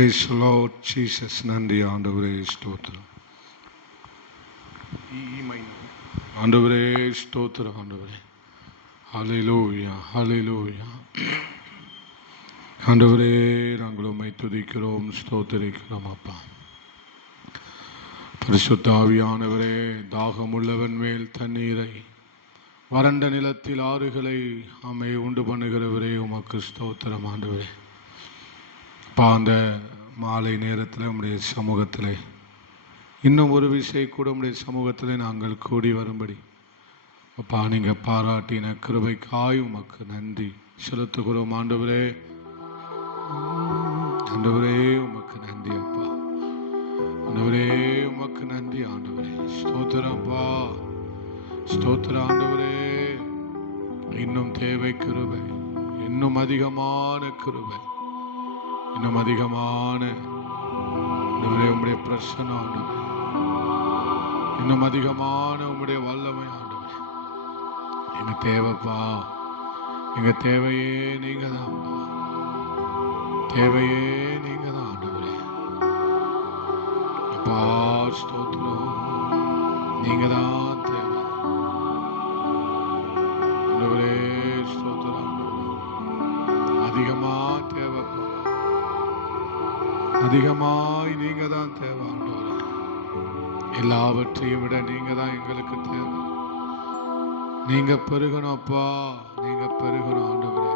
Praise the Lord Jesus. நன்றி ஆண்டவரே, ஸ்தோத்திரம் ஆண்டவரே, ஸ்தோத்திரம் ஆண்டவரே. ஹல்லேலூயா, ஹல்லேலூயா. ஆண்டவரே, நாங்கள் உம்மை துதிக்கிறோம், ஸ்தோத்திரிக்கிறோம் அப்பா. பரிசுத்த ஆவியானவரே, தாகமுள்ளவன் மேல் தண்ணீரை, வறண்ட நிலத்தில் ஆறுகளை அம்மை உண்டு பண்ணுகிறவரே, உமக்கு ஸ்தோத்திரம் ஆண்டவரே. அப்பா, அந்த மாலை நேரத்தில் உம்முடைய சமூகத்தில் இன்னும் ஒரு விஷயம் கூட உம்முடைய சமூகத்தில் நாங்கள் கூடி வரும்படி அப்பா நீங்கள் பாராட்டின கிருபைக்காய் உமக்கு நன்றி செலுத்துகிறோம் ஆண்டவரே. ஆண்டவரே, உமக்கு நன்றி அப்பா. ஆண்டவரே, உமக்கு நன்றி ஆண்டவரே. ஸ்தோத்திரப்பா, ஸ்தோத்திர ஆண்டவரே. இன்னும் தேவை கிருபை, இன்னும் அதிகமான கிருபை, இன்னும் அதிகமான உம்முடைய பிரசன்னம் ஆண்டவரே, இன்னும் அதிகமான உம்முடைய வல்லமை ஆண்டவரே எங்க தேவைப்பா. எங்க தேவையே நீங்க தான், தேவையே நீங்க தான் ஆண்டவரே. அப்பா ஸ்தோத்திரம், நீங்க தான் தேவை ஆண்டவரே. ஸ்தோத்திரம், அதிகமா தேவைப்பா, அதிகமாய் நீங்க தான் தேவை ஆண்டவரே. எல்லாவற்றையும் விட நீங்க தான் எங்களுக்கு தேவை. நீங்க பெருகணும் அப்பா, நீங்க பெருகணும் ஆண்டவரே.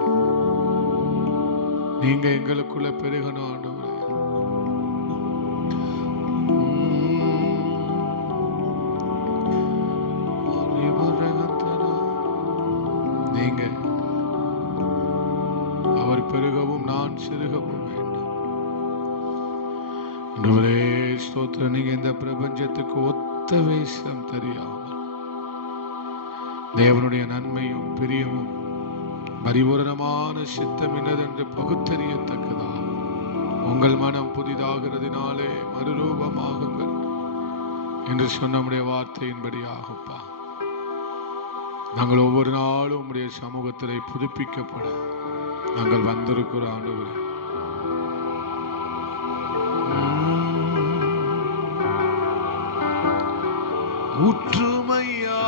நீங்க எங்களுக்குள்ள பெருகணும் ஆண்டவரே. நீங்க அவர் பெருகவும் நான் சிறுகவும் வேண்டும் ஆண்டவரே. ஸ்தோத்திரம். நீங்க இந்த பிரபஞ்சத்துக்கு ஒத்த வேஷம் தெரியாமல் தேவனுடைய நன்மையும் பிரியமும் பரிபூரணமான சித்தம் என்னதென்று பகுத்தறியத்தக்கதா உங்கள் மனம் புதிதாகிறதுனாலே மறுரூபமாகுங்கள் என்று சொன்ன நம்முடைய வார்த்தையின்படியாகப்பா நாங்கள் ஒவ்வொரு நாளும் உம்முடைய சமூகத்திலே புதுப்பிக்கப்பட நாங்கள் வந்திருக்கிறோம் ஆண்டவரே. ஊற்றுமையா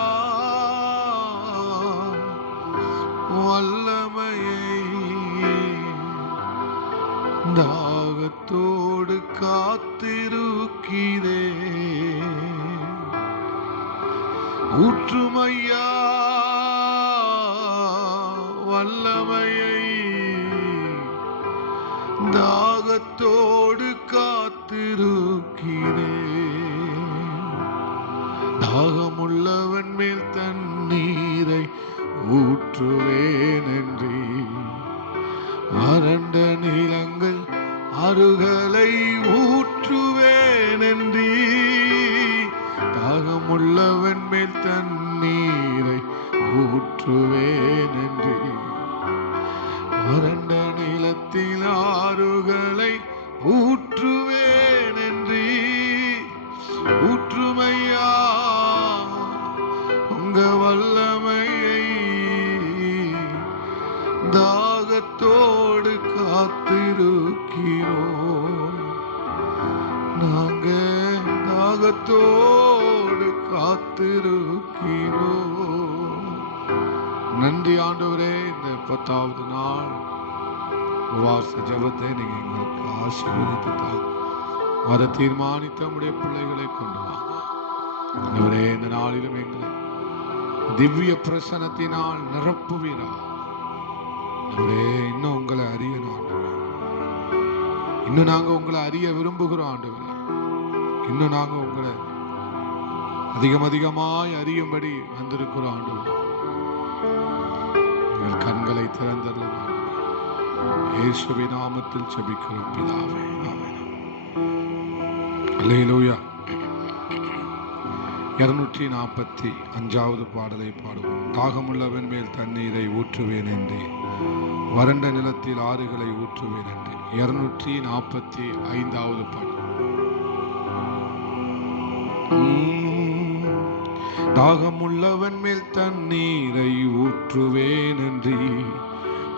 வல்லமையை தாகத்தோடு காத்திருக்கிறே. ஊற்றுமையா வல்லமையை தாகத்தோடு காத்திருக்கிறே. தாகமுள்ளவன் மேல் தண்ணீரை ஊற்றுவேன் என்றே, வறண்ட நிலங்கள் அருகலை ஊற்றுவேன் என்றே. தாகமுள்ளவன் மேல் தண்ணீரை ஊற்றுவேன் என்றே, வறண்ட நிலத்தில் ஆறுகளை ஊற்றுவேன் என்றே. ஊற்றுமையா உங்க வல்லமையை தாகத்தோடு காத்திருக்கிறோம். நாங்க தாகத்தோடு காத்திருக்கிறோம். நன்றி ஆண்டவரே. இந்த 10வது நாள் உபவாச ஜெபத்தை நீங்க எங்களுக்கு ஆசீர்வதித்து வர தீர்மானித்த நம்முடைய பிள்ளைகளை கொண்டு வாங்க ஆண்டவரே. இந்த நாளிலும் எங்களை திவ்ய பிரசனத்தினால் நிரப்புவீரா ஆண்டவரே. இன்னும் உங்களை அறியணும் ஆண்டவரே. இன்னும் நாங்க உங்களை அறிய விரும்புகிறோம் ஆண்டவரே. இன்னும் நாங்க உங்களை அதிகமாய் அறியும்படி வந்திருக்கிறோம் ஆண்டவரே. எங்கள் கண்களை திறந்தருளும் ஆண்டவரே. இயேசுவின் நாமத்தில் ஜெபிக்கிறோம் பிதாவே, ஆமென். அல்லேலூயா. 245வது பாடலை பாடுவோம். தாகமுள்ளவன் மேல் தண்ணீரை ஊற்றுவேன் என்றே, வறண்ட நிலத்தில் ஆறுகளை ஊற்றுவேன் என்று. 245வது பாடல். தாகமுள்ளவன் மேல் தண்ணீரை ஊற்றுவேன் என்றே,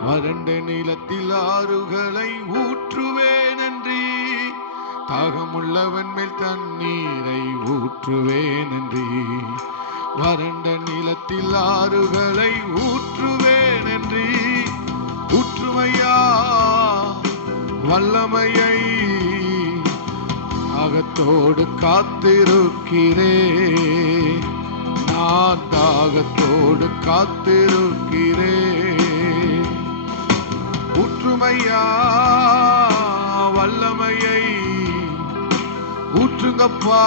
வறண்ட நிலத்தில் ஆறுகளை ஊற்றுவேன் என்றே. தாகமுள்ளவன் மேல் தண்ணீரை ஊற்றுவேன் என்று, வறண்ட நிலத்தில் ஆறுகளை ஊற்றுவேன் என்று. ஊற்றுமையா வல்லமையை, தாகத்தோடு காத்திருக்கிறேன், நான் தாகத்தோடு காத்திருக்கிறேன். ஊற்றுமையா வல்லமையை ஊற்றுங்கப்பா,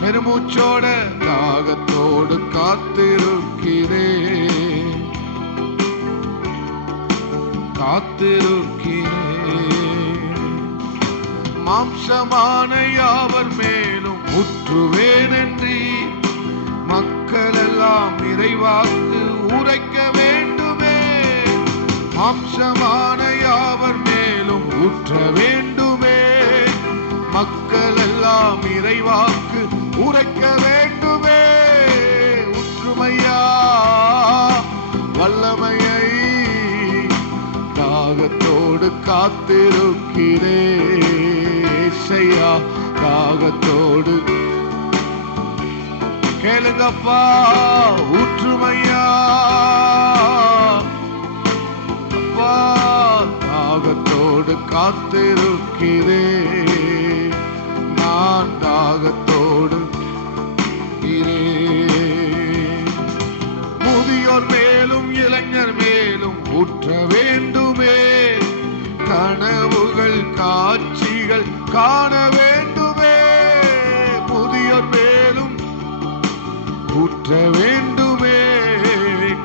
பெருமூச்சோட தாகத்தோடு காத்திருக்கிறேன், காத்திருக்கிறேன். மாம்சமான யாவர் மேலும் ஊற்றுவேன் என்று, மக்கள் எல்லாம் இறைவாக்கு உரைக்க வேண்டுமே. மாம்சமான யாவர் மேலும் ஊற்ற வேண்டுமே, மக்கள் எல்லாம் இறைவாக்கு உரைக்க வேண்டுமே. ஊற்றுமையா வல்லமையை, தாகத்தோடு காத்திருக்கிறேன், தாகத்தோடு. கேளுங்கப்பா, ஊற்றுமையா அப்பா, தாகத்தோடு காத்திருக்கிறேன், நான் தாகத்தோடு. முதியோர் மேலும் இளைஞர் மேலும் ஊற்ற வேண்டுமே, கனவுகள் காட்சிகள் காண வேண்டுமே. முதியோர் மேலும் ஊற்ற வேண்டுமே,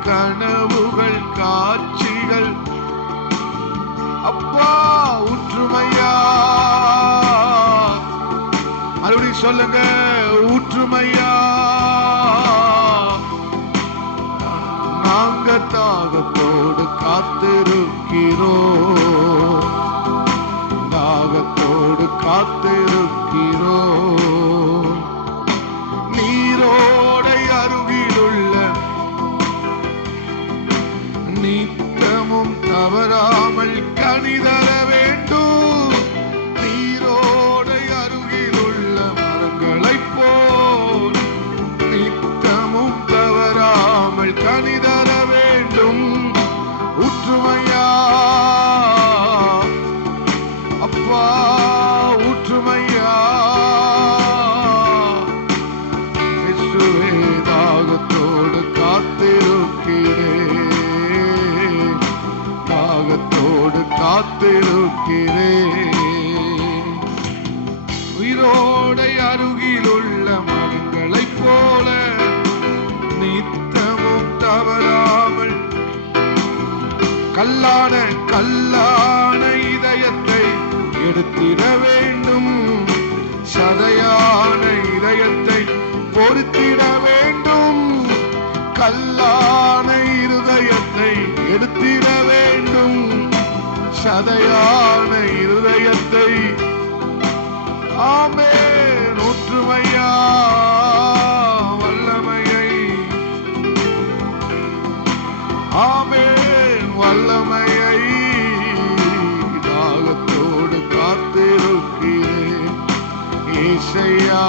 கனவுகள் காட்சிகள். அப்பா ஊற்றுமையா, மறுபடியும் சொல்லுங்க, ஊற்றுமையா. நாங்க தாகத்தோடு காத்திருக்கிறோம், தாகத்தோடு காத்திருக்கிறோம். நீரோடை அருகிலுள்ள நித்தமும் தவறாமல் கனிதர வேண்டும். நீரோடை அருகிலுள்ள மரங்களைப் போல் நித்தமும் தவறாமல் கனிதர வேண்டும். ஊற்றுமையா அப்பா, ஊற்றுமையா. இயேசுவே, தாகத்தோடு காத்திருக்கிறேன், தாகத்தோடு காத்திருக்கிறேன். உயிரோடை அருகிலுள்ள மரங்களைப் போல நித்தமும் தவறாமல், கல்லான கல்லான இதயத்தை எடுத்திட வேண்டும், சதையான இதயத்தை பொறுத்திட வேண்டும். கல்லான இருதயத்தை எடுத்திட வேண்டும், சதையான இருதயத்தை. ஆமென். ஊற்றுமையா வல்லமையை, ஆமென், வல்லமையை. தாகத்தோடு காத்திருக்கிறேன், ஏசையா.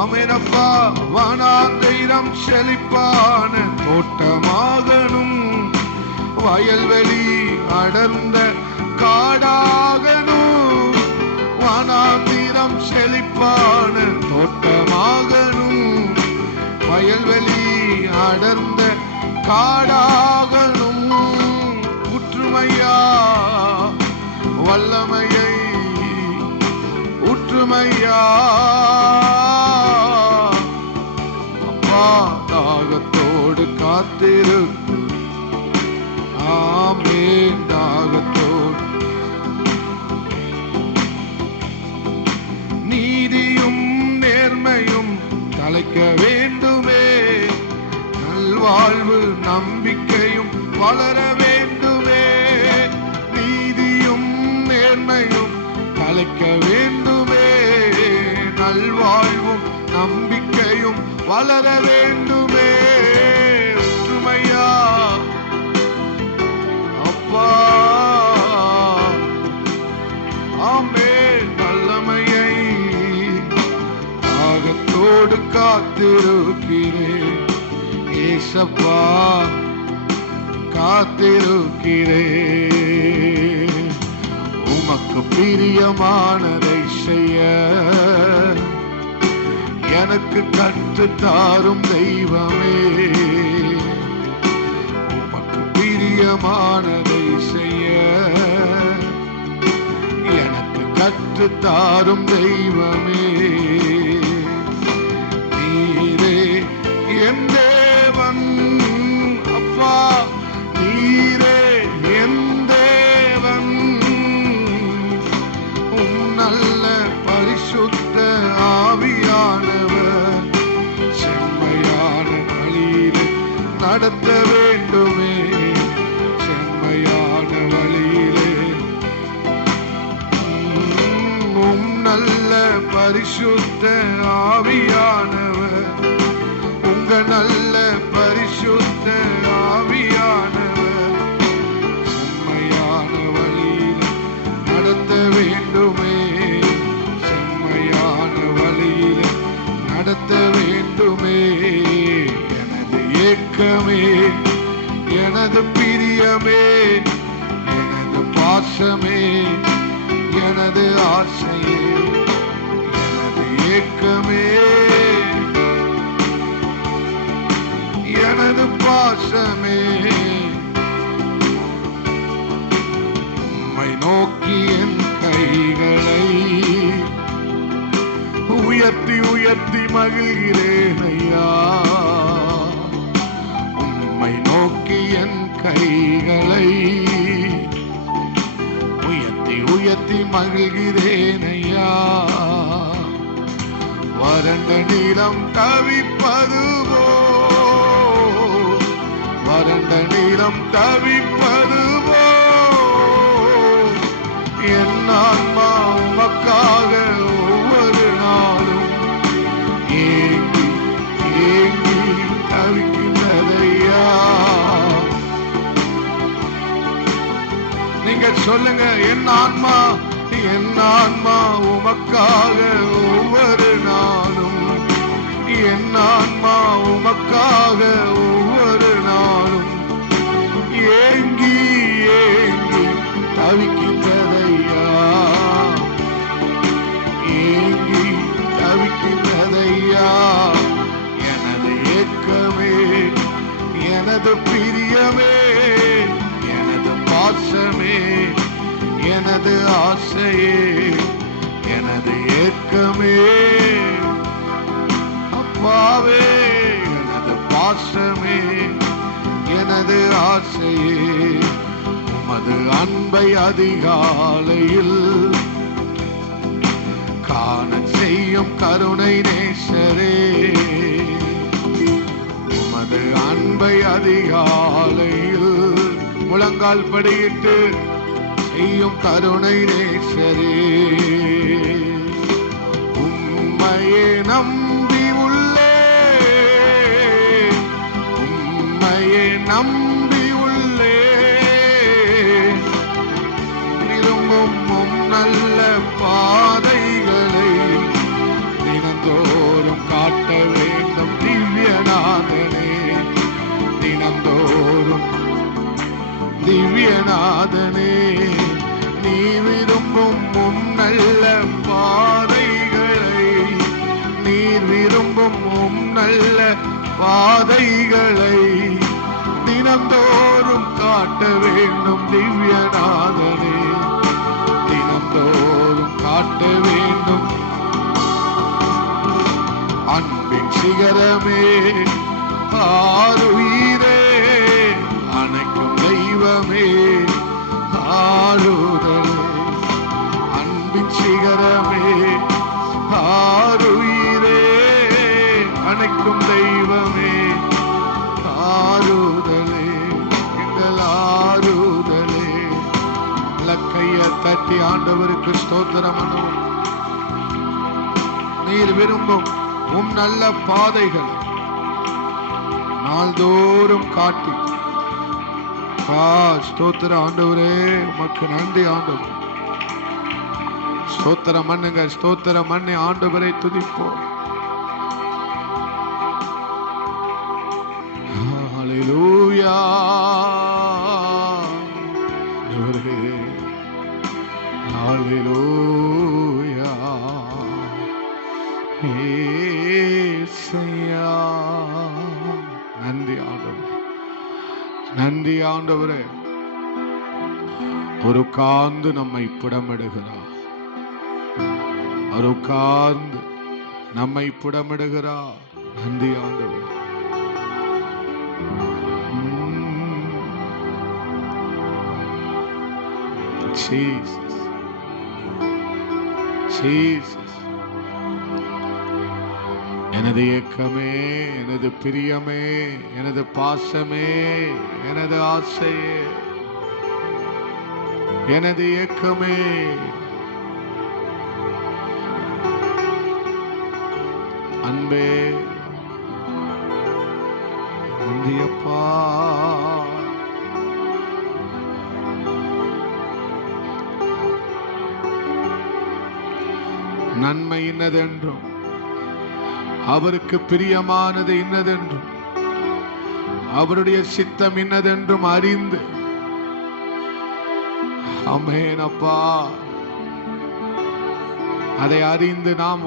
ஆமெனப்பா. வனாந்திரம் செழிப்பான தோட்டமாகணும், வயல்வெளி அடர்ந்த காடாகணும். வனாந்திரம் செழிப்பான தோட்டமாகணும், வயல்வெளி அடர்ந்த காடாகணும். ஊற்றுமையா வல்லமையை, ஊற்றுமையா அப்பா, தாகத்தோடு காத்திருக்கு. ஆமென். தாகத்தோடு. நீதியும் நேர்மையும் தலைக்க வேண்டுமே, நல்வாழ்வு நம்பிக்கையும் வளர வேண்டுமே. நீதியும் நேர்மையும் தலைக்க வேண்டுமே, நல்வாழ்வும் நம்பிக்கையும் வளர வேண்டுமே. ஊற்றுமையா தாகத்தோடு காத்திருக்கிறேன் ஏசப்பா, காத்திருக்கிறேன். உமக்கு பிரியமானதை செய்ய எனக்கு கற்றுத்தாரும் தெய்வமே. உமக்கு பிரியமானதை செய்ய எனக்கு கற்றுத்தாரும் தெய்வமே. நீரே என் தேவன் அப்பா, நீரே என் தேவன். நல்ல பரிசுத்த ஆவியானவர் செம்மையான வழியில் நடத்த வேண்டுமே. செம்மையான வழியிலே நல்ல பரிசுத்த ஆவியானவர், உங்க நல்ல பரிசுத்த ஆவியானவர் செம்மையான வழியில் நடத்த வேண்டுமே. செம்மையான வழியில் நடத்த வேண்டுமே. எனது ஏக்கமே, எனது பிரியமே, எனது பாசமே, எனது ஆசையே, எனது ஏக்கமே, எனது பாசமே, உம்மை நோக்கி என் கைகளை உயர்த்தி உயர்த்தி மகிழ்கிறேன் ஐயா. உம்மை நோக்கி என் கைகளை உயர்த்தி உயர்த்தி மகிழ்கிறேன் ஐயா. வறண்ட நிலம் தவிப்பது போ, வறண்ட நிலம் தவிப்பது போ, என் ஆன்மா உமக்காக ஒவ்வொரு நாளும் ஏங்கி ஏங்கி தவிக்கின்றதையா. நீங்க சொல்லுங்க, என் ஆன்மா உமக்காக ஒவ்வொரு நாளும், என் ஆன்மா உமக்காக ஒவ்வொரு நாளும் ஏங்கி ஏங்கி தவிக்கின்றதையா. ஏங்கி தவிக்கின்றதையா. எனது ஏக்கமே, எனது பிரியமே, எனது பாசமே, எனது ஆசையே, எனது ஏக்கமே அப்பாவே, எனது பாசமே, எனது ஆசையே. உமது அன்பை அதிகாலையில் காண செய்யும் கருணை நேசரே. உமது அன்பை அதிகாலையில் முழங்கால் படியிட்டு செய்யும் கருணை நேசரே. உம்மையே நம்பி உள்ளே, உம்மையே நம்பி உள்ளே, விரும்பும் நல்ல பாதைகளை தினந்தோறும் காட்ட வேண்டும் திவ்யநாதனே. தினந்தோறும் திவ்யநாதனே, நீ விரும்பும் நல்ல பாதைகளை, நீர் விரும்பும் நல்ல பாதைகளை தினந்தோறும் காட்ட வேண்டும் திவ்யநாதனே. தினந்தோறும் காட்ட வேண்டும். அன்பின் சிகரமே, ஆருயிரே, அணைக்கும் தெய்வமே, ஆறுதலே. அன்பின் சிகரமே, ஆருயிரே, அணைக்கும் தெய்வமே, ஆறுதலே, எங்கள் ஆறுதலே. கையை தட்டி ஆண்டவருக்கு ஸ்தோத்திரம் பண்ணுவோம். நீர் விரும்பும் நல்ல பாதைகள் நாள்தோறும் காட்டி ஸ்தோத்திர ஆண்டவரே, உமக்கு நன்றி ஆண்டவர். ஸ்தோத்திரம் பண்ணுங்க, ஸ்தோத்திரம் பண்ணி ஆண்டவரை துதிப்போம். ஏசையா. நன்றி ஆண்டவரே, நன்றி ஆண்டவரே. ஒரு காந்து நம்மை புடமிடுகிறார், ஒரு காந்து நம்மை புடமிடுகிறார். நன்றி ஆண்டவரே. Jesus, Jesus. எனது ஏக்கமே, எனது பிரியமே, எனது பாசமே, எனது ஆசையே, எனது ஏக்கமே, அன்பே, நந்தியப்பா. நன்மை இன்னதென்றும் அவருக்கு பிரியமானது இன்னதென்றும் அவருடைய சித்தம் இன்னதென்றும் அறிந்து, ஆமென் அப்பா, அதை அறிந்து நாம்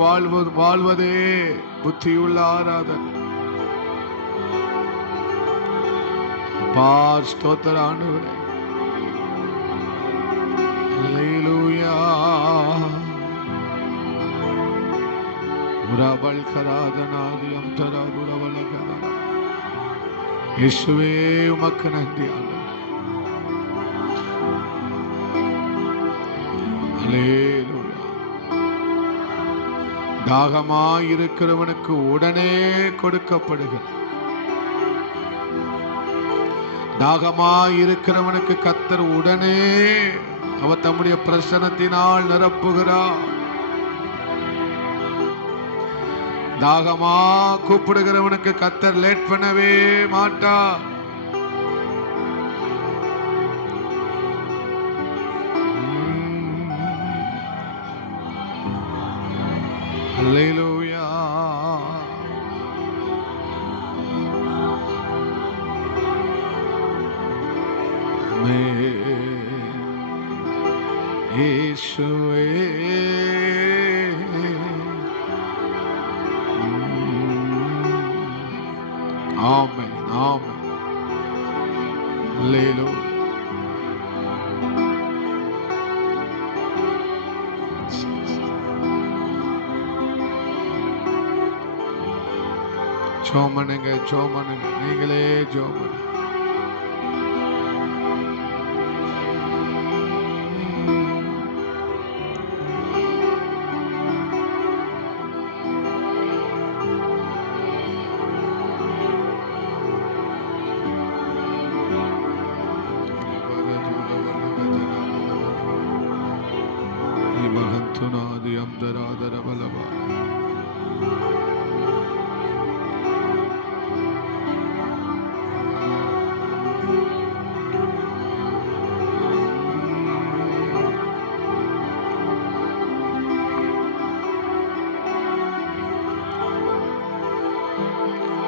வாழ்வதே புத்தியுள்ள ஆராதனை. ஸ்தோத்திர ஆண்டவரே. அல்லேலூயா. இயேசுவே உமக்கு நன்றி ஆண்டவரே. அல்லேலூயா. தாகமாயிருக்கிறவனுக்கு உடனே கொடுக்கப்படுகிறது. தாகமாயிருக்கிறவனுக்கு கர்த்தர் உடனே அவர் தம்முடைய பிரசன்னத்தினால் நிரப்புகிறார். தாகமா கூப்பிடுகிறவனுக்கு கர்த்தர் லேட் பண்ணவே மாட்டார். அல்லேலூயா. இயேசுவே. ஆமென், ஆமென். அல்லேலூயா. ஜோமனுங்க, ஜோமனுங்க, நீங்களே ஜோமனு. மகந்துனாதி அம்தராதர பலவா.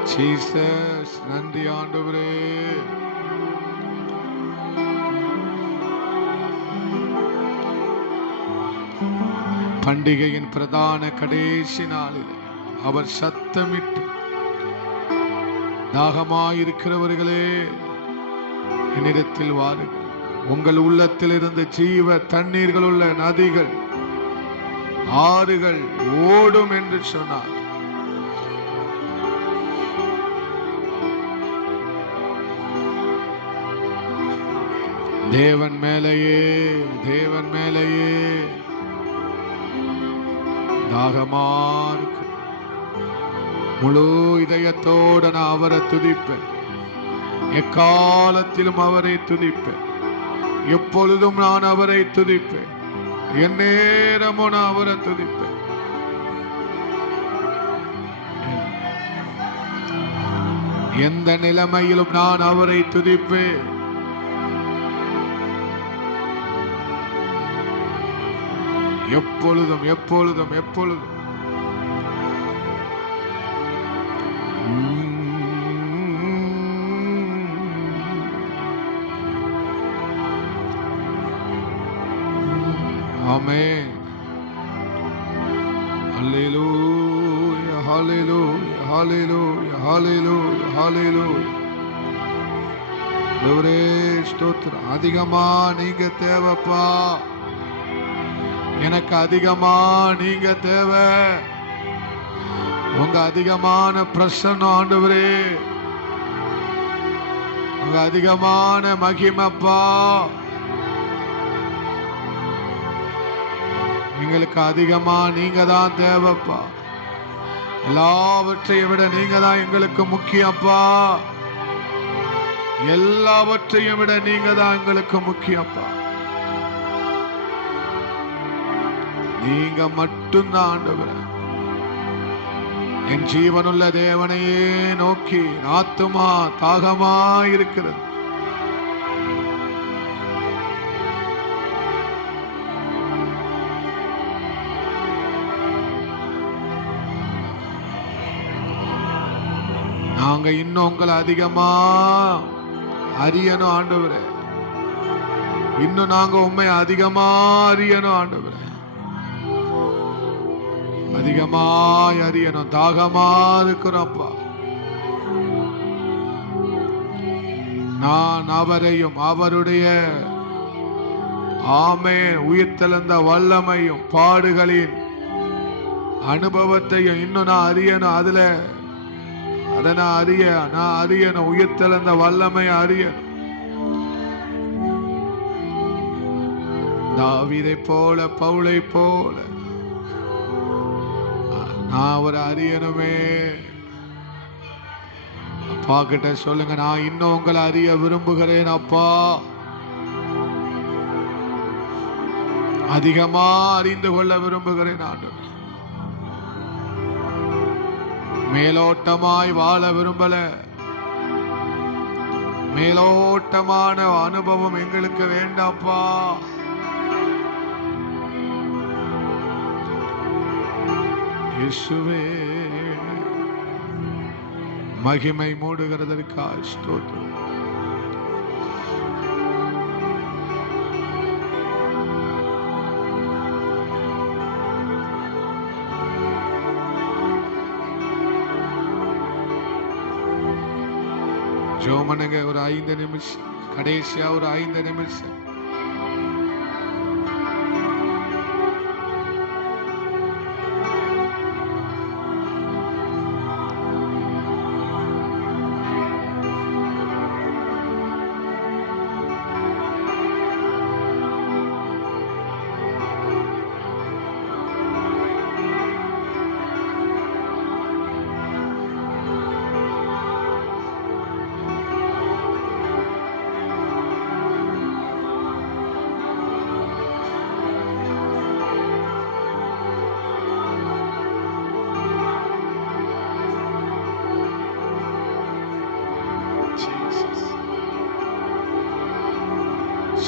ஜீசஸ், நன்றி ஆண்டவரே. பண்டிகையின் பிரதான கடைசி நாளில் அவர் சத்தமிட்டு, தாகமாயிருக்கிறவர்களே என்னிடத்தில் வாருங்கள், உங்கள் உள்ளத்தில் இருந்து ஜீவ தண்ணீர்கள் உள்ள நதிகள், ஆறுகள் ஓடும் என்று சொன்னார். தேவன் மேலேயே, தேவன் மேலேயே தாகமான முழு இதயத்தோடு நான் அவரை துதிப்பேன். எக்காலத்திலும் அவரை துதிப்பேன். எப்பொழுதும் நான் அவரை துதிப்பேன். எந்நேரமும் நான் அவரை துதிப்பேன். எந்த நிலைமையிலும் நான் அவரை துதிப்பேன். எப்பொழுதும் எப்பொழுதும் எப்பொழுதும். ஆமென். அல்லேலூயா. ஹalleluya ஹalleluya ஹalleluya ஹalleluya. ஆண்டவரே ஸ்தோத்திரம். அதிகமா நீங்க தேவைப்பா, எனக்கு அதிகமா நீங்க தேவை. உங்க அதிகமான பிரசன்னம் ஆண்டவரே, உங்க அதிகமான மகிமைப்பா, எங்களுக்கு அதிகமா நீங்க தான் தேவைப்பா. எல்லாவற்றையும் விட நீங்க தான் எங்களுக்கு முக்கியப்பா. எல்லாவற்றையும் விட நீங்க தான் எங்களுக்கு முக்கியப்பா. நீங்க மட்டும்தான் ஆண்டவரே. என் ஜீவனுள்ள தேவனையே நோக்கி ஆத்துமா தாகமா இருக்கிறது. நாங்க இன்னும் உங்களை அதிகமா அறியணும் ஆண்டவரே. இன்னும் நாங்க உண்மை அதிகமா அறியணும் ஆண்டவரே. அதிகமாய் அறியணும். தாகமா இருக்கிறோம்ப்பா. நான் அவரையும் அவருடைய ஆமென் உயிர்த்தெழுந்த வல்லமையும் பாடுகளின் அனுபவத்தையும் இன்னும் நான் அறியணும். அதை நான் அறியணும். உயிர்த்தெழுந்த வல்லமை அறியணும். தாவீதை போல பவுலை போல நான் ஒரு அறியணுமே. அப்பா கிட்ட சொல்லுங்க, நான் இன்னும் உங்களை அறிய விரும்புகிறேன் அப்பா. அதிகமா அறிந்து கொள்ள விரும்புகிறேன் ஆண்டவரே. மேலோட்டமாய் வாழ விரும்பல. மேலோட்டமான அனுபவம் எங்களுக்கு வேண்டாப்பா. இயேசுவே, மகிமை மூடுகிறதற்காக ஸ்தோத்திரம். ஜோமனுங்க ஒரு 5 நிமிஷம், கடைசியா ஒரு 5 நிமிஷம்.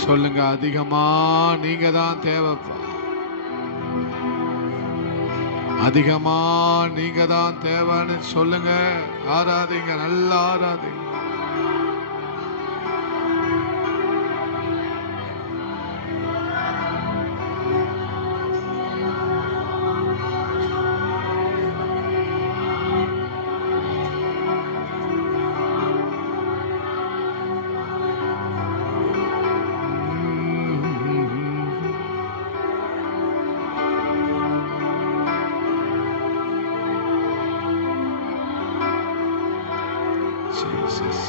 சொல்லுங்க, அதிகமா நீங்க தான் தேவைப்பா. அதிகமா நீங்க தான் தேவைன்னு சொல்லுங்க. ஆராதிங்க, நல்லா ஆராதிங்க. Jesus.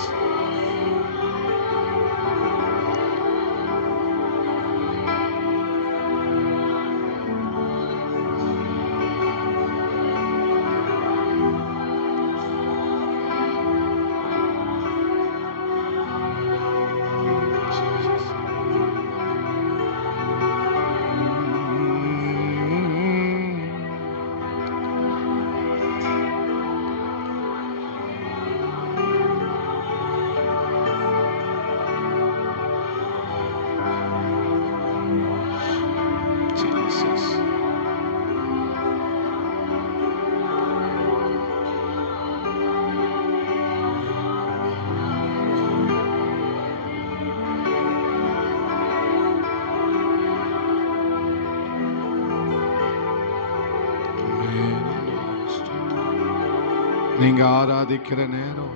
நீங்க ஆராதிக்கிற நேரம்.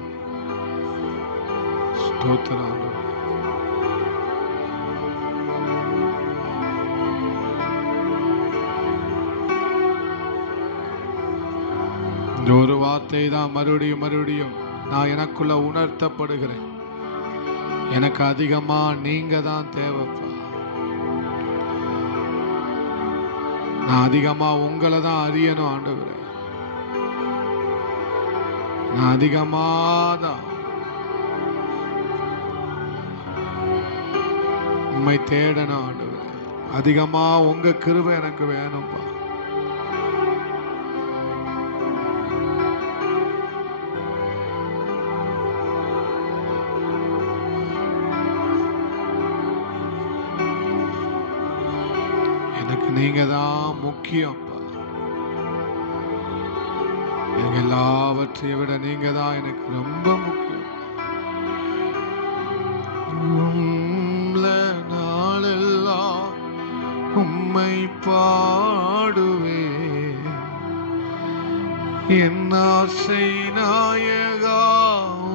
ஸ்தோத்திரம். இந்த ஒரு வார்த்தை தான் மறுபடியும் நான் எனக்குள்ள உணர்த்தப்படுகிறேன். எனக்கு அதிகமா நீங்க தான் தேவைப்பா. நான் அதிகமா உங்களை தான் அறியணும் ஆண்டவரே. நான் அதிகமா தான் உம்மை தேடணும் ஆண்டவரே. அதிகமா உங்க கிருபை எனக்கு வேணும்பா. எனக்கு நீங்க தான் முக்கியம்ப்பா. எனக்கு எல்லாவற்றையும் விட நீங்க தான் எனக்கு ரொம்ப முக்கியம். நாளெல்லாம் உம்மை பாடுவே, என் ஆசை நாயகா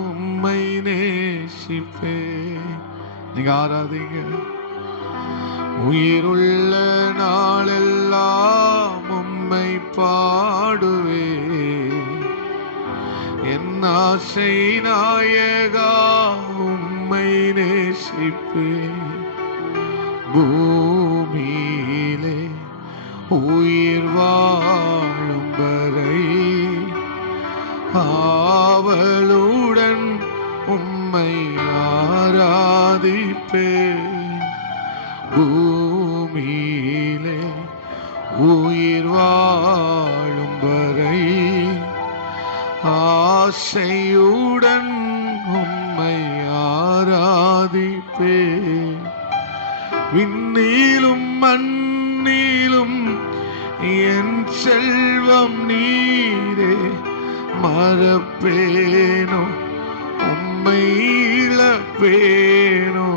உம்மை நேசிப்பே. நீங்க ஆராதிங்க. உயிருள்ள நாளெல்லாம் உம்மை பாடுவே, என் ஆசை நாயகா உம்மை நேசிப்பே. பூமியிலே உயிர் வாழும் வரை ஆவலுடன் உம்மை ஆராதிப்பேன். பூமியிலே உயிர் வாழும் வரை ஆசையுடன் உம்மை ஆராதிப்பேன். விண்ணிலும் மண்ணிலும் என் செல்வம் நீரே, மறப்பேனோ உம்மை இழப்பேனோ.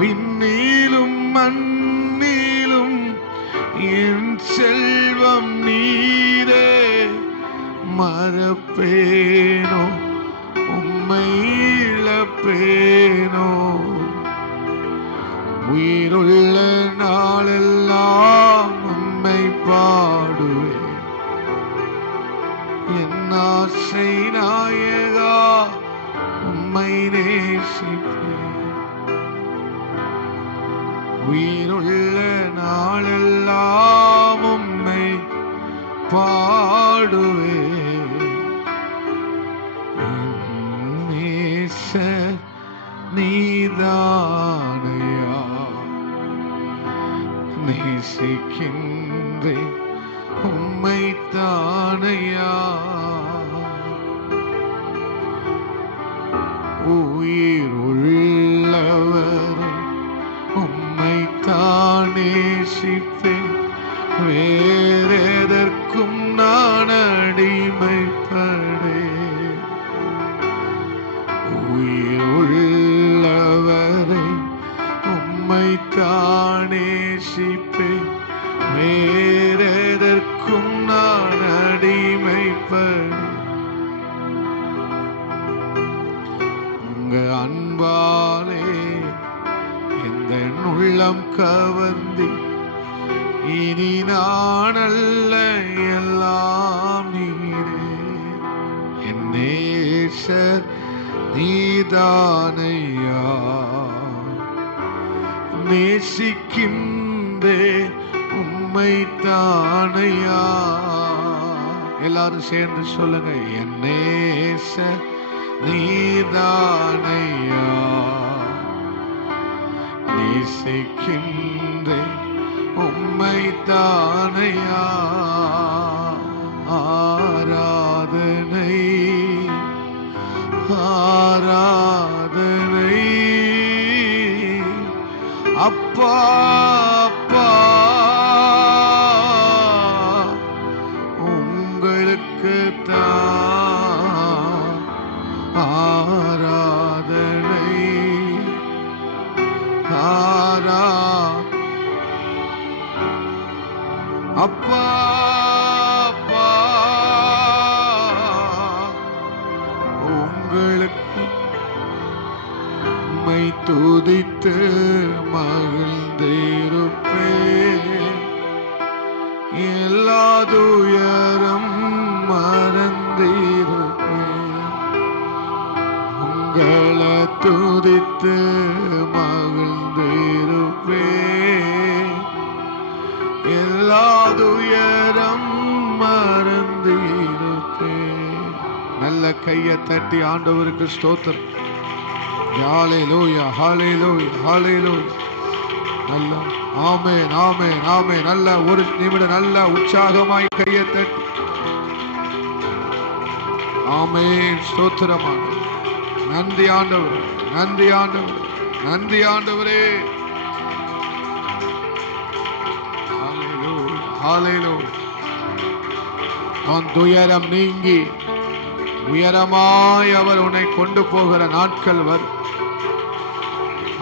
விண்ணிலும் மண்ணிலும் என் செல்வம் நீரே, மறப்பேனோ உம்மை இழப்பேனோ. உயிருள்ள நாளெல்லாம் உம்மை பாடுவேன், என் ஆசை நாயகா உம்மை நேசிப்பேன். உயிருள்ள நாளெல்லாம் உம்மை பாடுவேன். நேசர் நீதானையா, நேசிக்கின்றேன் உம்மை தானையா. உயிர் உள்ளவரை உம்மை தானேசிப்பேன், வேறெதற்கும் நான் அடிமைப்படேன். உயிர் உள்ளவரை உம்மை தானேசிப்பேன், வேறெதற்கும் நான் அடிமைப்படேன். உங்க அன்பாலே எந்த உள்ளம் கவர்ந்தி, இனி நான் அல்ல எல்லாம் நீரே. என் நேசர் நீதானையா, நேசிக்கின்றே உம்மை தானையா. எல்லாரும் சேர்ந்து சொல்லுங்க. என் நேசர் நீதானையா, நேசிக்கின்றேன் உம்மை தானையா. ஆராதனை ஆராதனை அப்பா அப்பா, உங்களுக்கு தான் ஆராதனை. அப்பா அப்பா, துதித்து மகிழ்ந்திருப்பேன். எல்லா துயரம் மறந்திருப்பேன். உங்களை துதித்து மகிழ்ந்திருப்பேன். எல்லா துயரம் மறந்திருப்பேன். நல்ல கையை தட்டி ஆண்டவருக்கு ஸ்தோத்திரம். ஹல்லேலூயா, ஹல்லேலூயா, ஹல்லேலூயா. நல்ல ஆமென், ஆமென், ஆமென். நல்ல ஒரு நிமிடம் நல்ல உற்சாகமாய் கையை தட்டி ஆமென். ஸ்தோத்திரமாக. நன்றி ஆண்டவர், நன்றி ஆண்டவர், நன்றி ஆண்டவரே. ஹல்லேலூயா, ஹல்லேலூயா. உன் துயரம் நீங்கி உயரமாய் அவர் உன்னை கொண்டு போகிற நாட்கள் வரும்.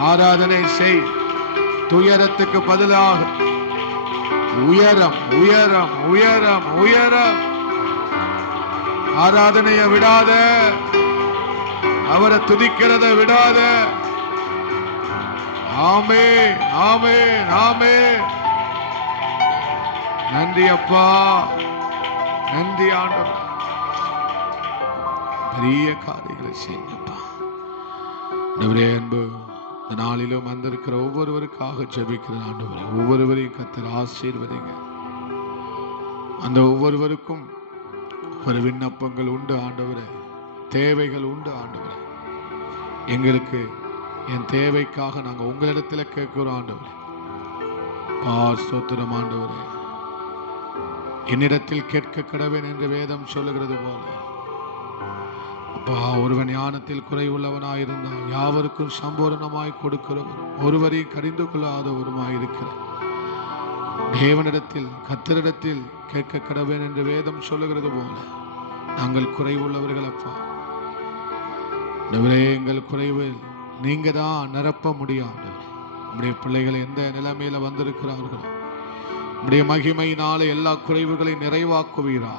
ஆராதனை செய். துயரத்துக்கு பதிலாக உயரம், உயரம், உயரம், உயரம். ஆராதனையை விடாத, அவரை துதிக்கிறத விடாத. ஆமே, ஆமே, ஆமே. நன்றி அப்பா, நன்றி ஆண்டவர். பெரிய காரியங்களை செய்யுங்கப்பா. அன்பு இந்த நாளிலும் வந்திருக்கிற ஒவ்வொருவருக்காக ஜெபிக்கிற ஆண்டவரே, ஒவ்வொருவரையும் கர்த்தர் ஆசீர்வதிங்க. அந்த ஒவ்வொருவருக்கும் ஒரு விண்ணப்பங்கள் உண்டு ஆண்டவரே, தேவைகள் உண்டு ஆண்டவரே. எங்களுக்கு என் தேவைக்காக நாங்கள் உங்களிடத்தில் கேட்கிறோம் ஆண்டவரே. ஸ்தோத்திரம் ஆண்டவரே. என்னிடத்தில் கேட்க கடவேன் என்று வேதம் சொல்லுகிறது போல அப்பா, ஒருவன் ஞானத்தில் குறைவுள்ளவனாயிருந்தால் யாவருக்கும் சம்பூரணமாய் கொடுக்கிறவர், ஒருவரையும் கடிந்து கொள்ளாதவருமாய் இருக்கிற தேவனிடத்தில் கர்த்தரிடத்தில் கேட்க கடவேன் என்று வேதம் சொல்லுகிறது போல நாங்கள் குறைவுள்ளவர்கள் அப்பா. எங்கள் குறைவில் நீங்க தான் நிரப்ப முடியாது. நம்முடைய பிள்ளைகள் எந்த நிலைமையில வந்திருக்கிறார்களோ நம்முடைய மகிமையினால எல்லா குறைவுகளையும் நிறைவாக்குவீரா.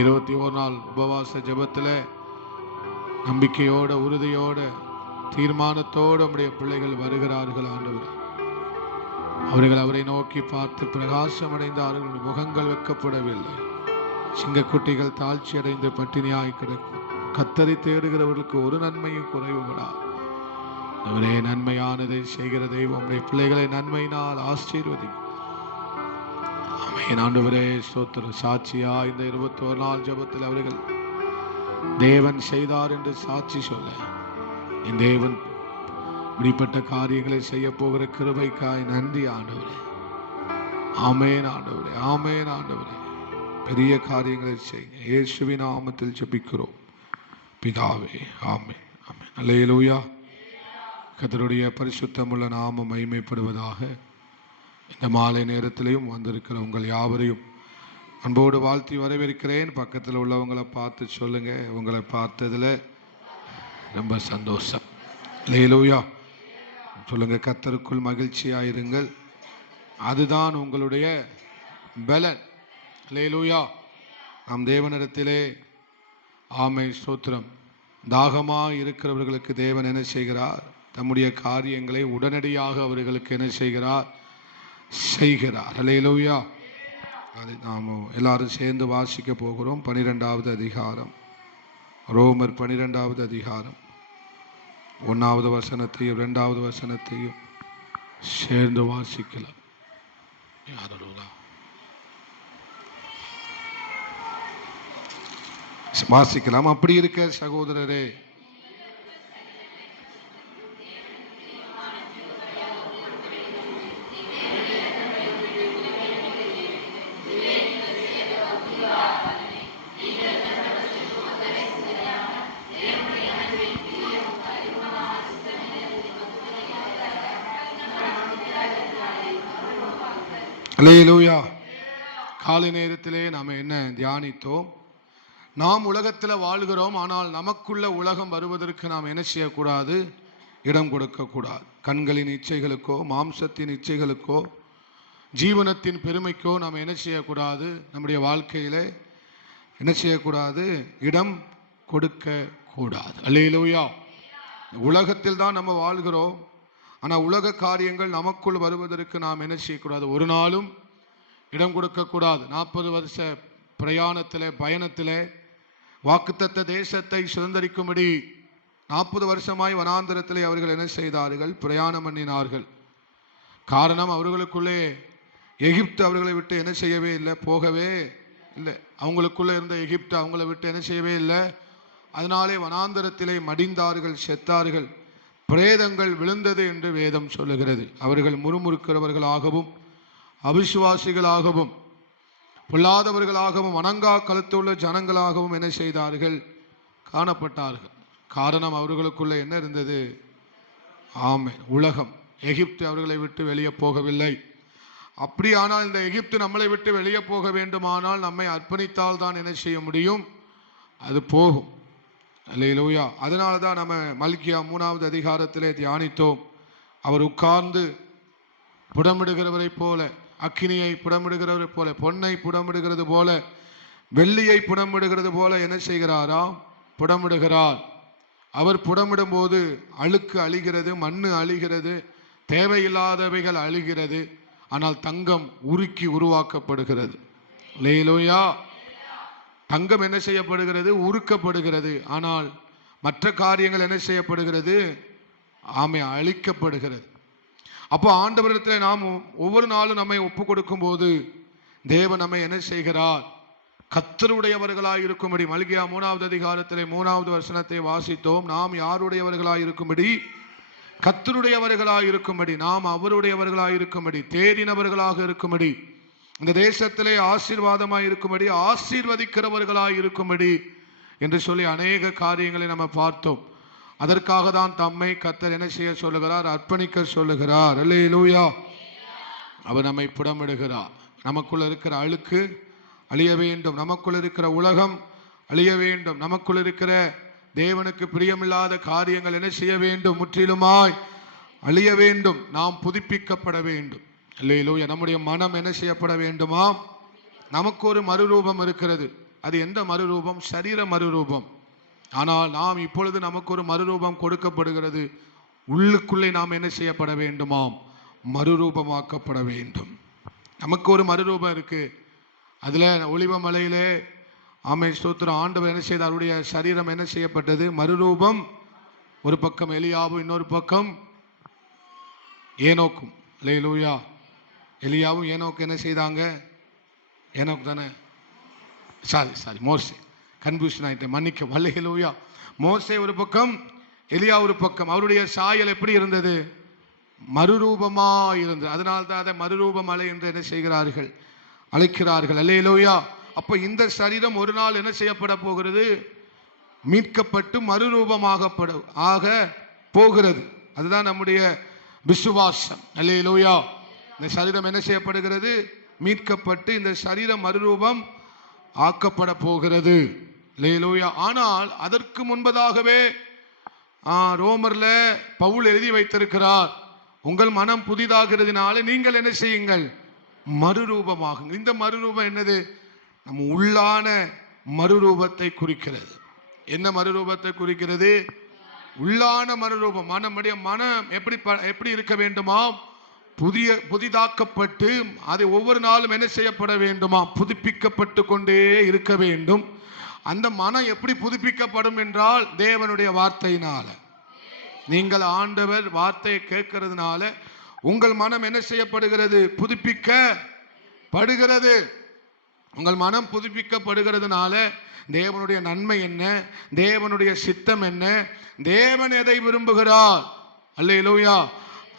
21 நாள் உபவாச ஜெபத்தில் நம்பிக்கையோட, உறுதியோட, தீர்மானத்தோடு நம்முடைய பிள்ளைகள் வருகிறார்கள் ஆண்டவர். அவர்கள் அவரை நோக்கி பார்த்து பிரகாசம் அடைந்தார்கள். முகங்கள் வெட்கப்படவில்லை. சிங்கக்குட்டிகள் தாழ்ச்சி அடைந்து பட்டினியாய் கிடக்கும். கர்த்தரை தேடுகிறவர்களுக்கு ஒரு நன்மையும் குறைவுபடா. அவரே நன்மையானதை செய்கிற தெய்வம். நம்முடைய பிள்ளைகளை நன்மையினால் ஆசீர்வதி. ஆண்டவரே ஸ்தோத்திரம். சாட்சியா இந்த 21 நாள் ஜெபத்தில் அவர்கள் தேவன் செய்தார் என்று சாட்சி சொல்ல, என் தேவன் இப்படிப்பட்ட காரியங்களை செய்ய போகிற கிருபைக்காய் நன்றி ஆண்டவரே. ஆமென் ஆண்டவரே, ஆமென் ஆண்டவரே. பெரிய காரியங்களை செய்யுங்க. இயேசுவின் நாமத்தில் ஜெபிக்கிறோம் பிதாவே, ஆமென், ஆமென். அல்லேலூயா. கர்த்தருடைய பரிசுத்தமுள்ள நாமம் மகிமைப்படுவதாக. இந்த மாலை நேரத்திலையும் வந்திருக்கிற உங்கள் யாவரையும் அன்போடு வாழ்த்தி வரவேற்கிறேன். பக்கத்தில் உள்ளவங்களை பார்த்து சொல்லுங்க, உங்களை பார்த்ததுல ரொம்ப சந்தோஷம். அல்லேலூயா சொல்லுங்க. கர்த்தருக்குள் மகிழ்ச்சியாயிருங்கள், அதுதான் உங்களுடைய பலன். அல்லேலூயா. நாம் தேவனிடத்திலே ஆமை ஸ்தோத்திரம். தாகமாக இருக்கிறவர்களுக்கு தேவன் என்ன செய்கிறார்? தம்முடைய காரியங்களை உடனடியாக அவர்களுக்கு என்ன செய்கிறார்? செய்கிறார். அல்லேலூயா. அது நாம் எல்லாரும் சேர்ந்து வாசிக்க போகிறோம். 12வது அதிகாரம், ரோமர் 12வது அதிகாரம் 1வது வசனத்தையும் 2வது வசனத்தையும் சேர்ந்து வாசிக்கலாம். வாசிக்கலாம். அப்படி இருக்க சகோதரரே, அல்லேலூயா. காலை நேரத்திலே நாம் என்ன தியானித்தோம்? நாம் உலகத்தில் வாழ்கிறோம், ஆனால் நமக்குள்ள உலகம் வருவதற்கு நாம் என்ன செய்யக்கூடாது? இடம் கொடுக்கக்கூடாது. கண்களின் இச்சைகளுக்கோ, மாம்சத்தின் இச்சைகளுக்கோ, ஜீவனத்தின் பெருமைக்கோ நாம் என்ன செய்யக்கூடாது? நம்முடைய வாழ்க்கையில என்ன செய்யக்கூடாது? இடம் கொடுக்க கூடாது. அல்லேலூயா. உலகத்தில் தான் நம்ம வாழ்கிறோம். ஆனால் உலக காரியங்கள் நமக்குள் வருவதற்கு நாம் என்ன செய்யக்கூடாது? ஒரு நாளும் இடம் கொடுக்கக்கூடாது. 40 வருஷ பிரயாணத்தில் பயணத்தில் வாக்குத்தத்த தேசத்தை சுதந்திரிக்கும்படி 40 வருஷமாய் வனாந்தரத்திலே அவர்கள் என்ன செய்தார்கள்? பிரயாணம் பண்ணினார்கள். காரணம், அவர்களுக்குள்ளே எகிப்து அவர்களை விட்டு என்ன செய்யவே இல்லை, போகவே இல்லை. அவங்களுக்குள்ளே இருந்த எகிப்து அவங்களை விட்டு என்ன செய்யவே இல்லை. அதனாலே வனாந்தரத்திலே மடிந்தார்கள், செத்தார்கள், பிரேதங்கள் விழுந்தது என்று வேதம் சொல்லுகிறது. அவர்கள் முறுமுறுக்கிறவர்களாகவும் அவிசுவாசிகளாகவும் பொல்லாதவர்களாகவும் வணங்கா கழுத்துள்ள ஜனங்களாகவும் என்ன செய்தார்கள்? காணப்பட்டார்கள். காரணம், அவர்களுக்குள்ள என்ன இருந்தது? உலகம். எகிப்து அவர்களை விட்டு வெளியே போகவில்லை. அப்படியானால் இந்த எகிப்து நம்மளை விட்டு வெளியே போக வேண்டுமானால் நம்மை அர்ப்பணித்தால் தான் என்ன செய்ய முடியும்? அது போகும். அல்லேலூயா. அதனால தான் நம்ம மல்கியா 3வது அதிகாரத்திலே தியானித்தோம். அவர் உட்கார்ந்து புடமிடுகிறவரை போல, அக்கினியை புடமிடுகிறவரை போல, பொன்னை புடமிடுகிறது போல, வெள்ளியை புடமிடுகிறது போல என்ன செய்கிறாராம்? புடமிடுகிறார். அவர் புடமிடும் போது அழுக்கு அழிகிறது, மண்ணு அழிகிறது, தேவையில்லாதவைகள் அழிகிறது. ஆனால் தங்கம் உருக்கி உருவாக்கப்படுகிறது. அல்லேலூயா. தங்கம் என்ன செய்யப்படுகிறது? உருக்கப்படுகிறது. ஆனால் மற்ற காரியங்கள் என்ன செய்யப்படுகிறது? அழிக்கப்படுகிறது. அப்போ ஆண்டவரிடத்தில் நாம் ஒவ்வொரு நாளும் நம்மை ஒப்பு கொடுக்கும் போது தேவன் நம்மை என்ன செய்கிறார்? கர்த்தருடையவர்களாய் இருக்கும்படி. மல்கியா 3வது அதிகாரத்திலே 3வது வசனத்தை வாசித்தோம். நாம் யாருடையவர்களாய் இருக்கும்படி? கர்த்தருடையவர்களாய் இருக்கும்படி, நாம் அவருடையவர்களாய் இருக்கும்படி, தேடினவர்களாக இருக்கும்படி, இந்த தேசத்திலே ஆசீர்வாதமாய் இருக்கும்படி, ஆசீர்வதிக்கிறவர்களாய் இருக்கும்படி என்று சொல்லி அநேக காரியங்களை நம்ம பார்த்தோம். அதற்காக தான் தம்மை கர்த்தர் என்ன செய்ய சொல்லுகிறார்? அர்ப்பணிக்க சொல்லுகிறார். அல்லேலூயா. அவர் நம்மை புடமிடுகிறார். நமக்குள்ள இருக்கிற அழுக்கு அழிய வேண்டும், நமக்குள் இருக்கிற உலகம் அழிய வேண்டும், நமக்குள் இருக்கிற தேவனுக்கு பிரியமில்லாத காரியங்கள் என்ன செய்ய வேண்டும்? முற்றிலுமாய் அழிய வேண்டும். நாம் புதுப்பிக்கப்பட வேண்டும். அல்லேலூயா. நம்முடைய மனம் என்ன செய்யப்பட வேண்டுமா? நமக்கு ஒரு மறுரூபம் இருக்கிறது. அது எந்த மறுரூபம்? சரீர மறுரூபம். ஆனால் நாம் இப்பொழுது நமக்கு ஒரு மறுரூபம் கொடுக்கப்படுகிறது. உள்ளுக்குள்ளே நாம் என்ன செய்யப்பட வேண்டுமாம்? மறுரூபமாக்கப்பட வேண்டும். நமக்கு ஒரு மறுரூபம் இருக்கு. அதுல ஒலிவ மலையிலே ஸ்தோத்திரம், ஆண்டவர் என்ன செய்தார்? அவருடைய சரீரம் என்ன செய்யப்பட்டது? மறுரூபம். ஒரு பக்கம் எலியாவும், இன்னொரு பக்கம் ஏனோக்கும். அல்லேலூயா. எலியாவும் ஏனோக்கு என்ன செய்தாங்க? ஏனோக்கு தானே, சாரி மோசே, கன்ஃபியூஷன் ஆயிட்டேன், மன்னிக்க. அல்லேலூயா. மோசே ஒரு பக்கம், எலியா ஒரு பக்கம். அவருடைய சாயல் எப்படி இருந்தது? மறுரூபமா இருந்தது. அதனால தான் அதை மறுரூப மலை என்று என்ன செய்கிறார்கள்? அழைக்கிறார்கள். அல்லேலூயா. அப்ப இந்த சரீரம் ஒரு நாள் என்ன செய்யப்பட போகிறது? மீட்கப்பட்டு மறுரூபமாகப்பட ஆக போகிறது. அதுதான் நம்முடைய விசுவாசம். அல்லேலூயா. இந்த சரீரம் என்ன செய்யப்படுகிறது? மீட்கப்பட்டு இந்த சரீரம் மறுரூபம் ஆக்கப்பட போகிறது. அல்லேலூயா. ஆனால் அதற்கு முன்பதாகவே ரோமர்ல பவுல் எழுதி வைத்திருக்கிறார், உங்கள் மனம் புதிதாகிறதுனால நீங்கள் என்ன செய்யுங்கள்? மறுரூபமாகுங்கள். இந்த மறுரூபம் என்னது? நம்ம உள்ளான மறுரூபத்தை குறிக்கிறது. என்ன மறுரூபத்தை குறிக்கிறது? உள்ளான மறுரூபம். மனம் எப்படி இருக்க வேண்டுமா? புதிதாக்கப்பட்டு அதை ஒவ்வொரு நாளும் என்ன செய்யப்பட வேண்டுமா? புதுப்பிக்கப்பட்டு கொண்டே இருக்க வேண்டும். அந்த மனம் எப்படி புதுப்பிக்கப்படும் என்றால் தேவனுடைய வார்த்தையினால. நீங்கள் ஆண்டவர் வார்த்தையை கேட்கிறதுனால உங்கள் மனம் என்ன செய்யப்படுகிறது? புதுப்பிக்கப்படுகிறது. உங்கள் மனம் புதுப்பிக்கப்படுகிறதுனால தேவனுடைய நன்மை என்ன, தேவனுடைய சித்தம் என்ன, தேவன் எதை விரும்புகிறார், அல்லேலூயா,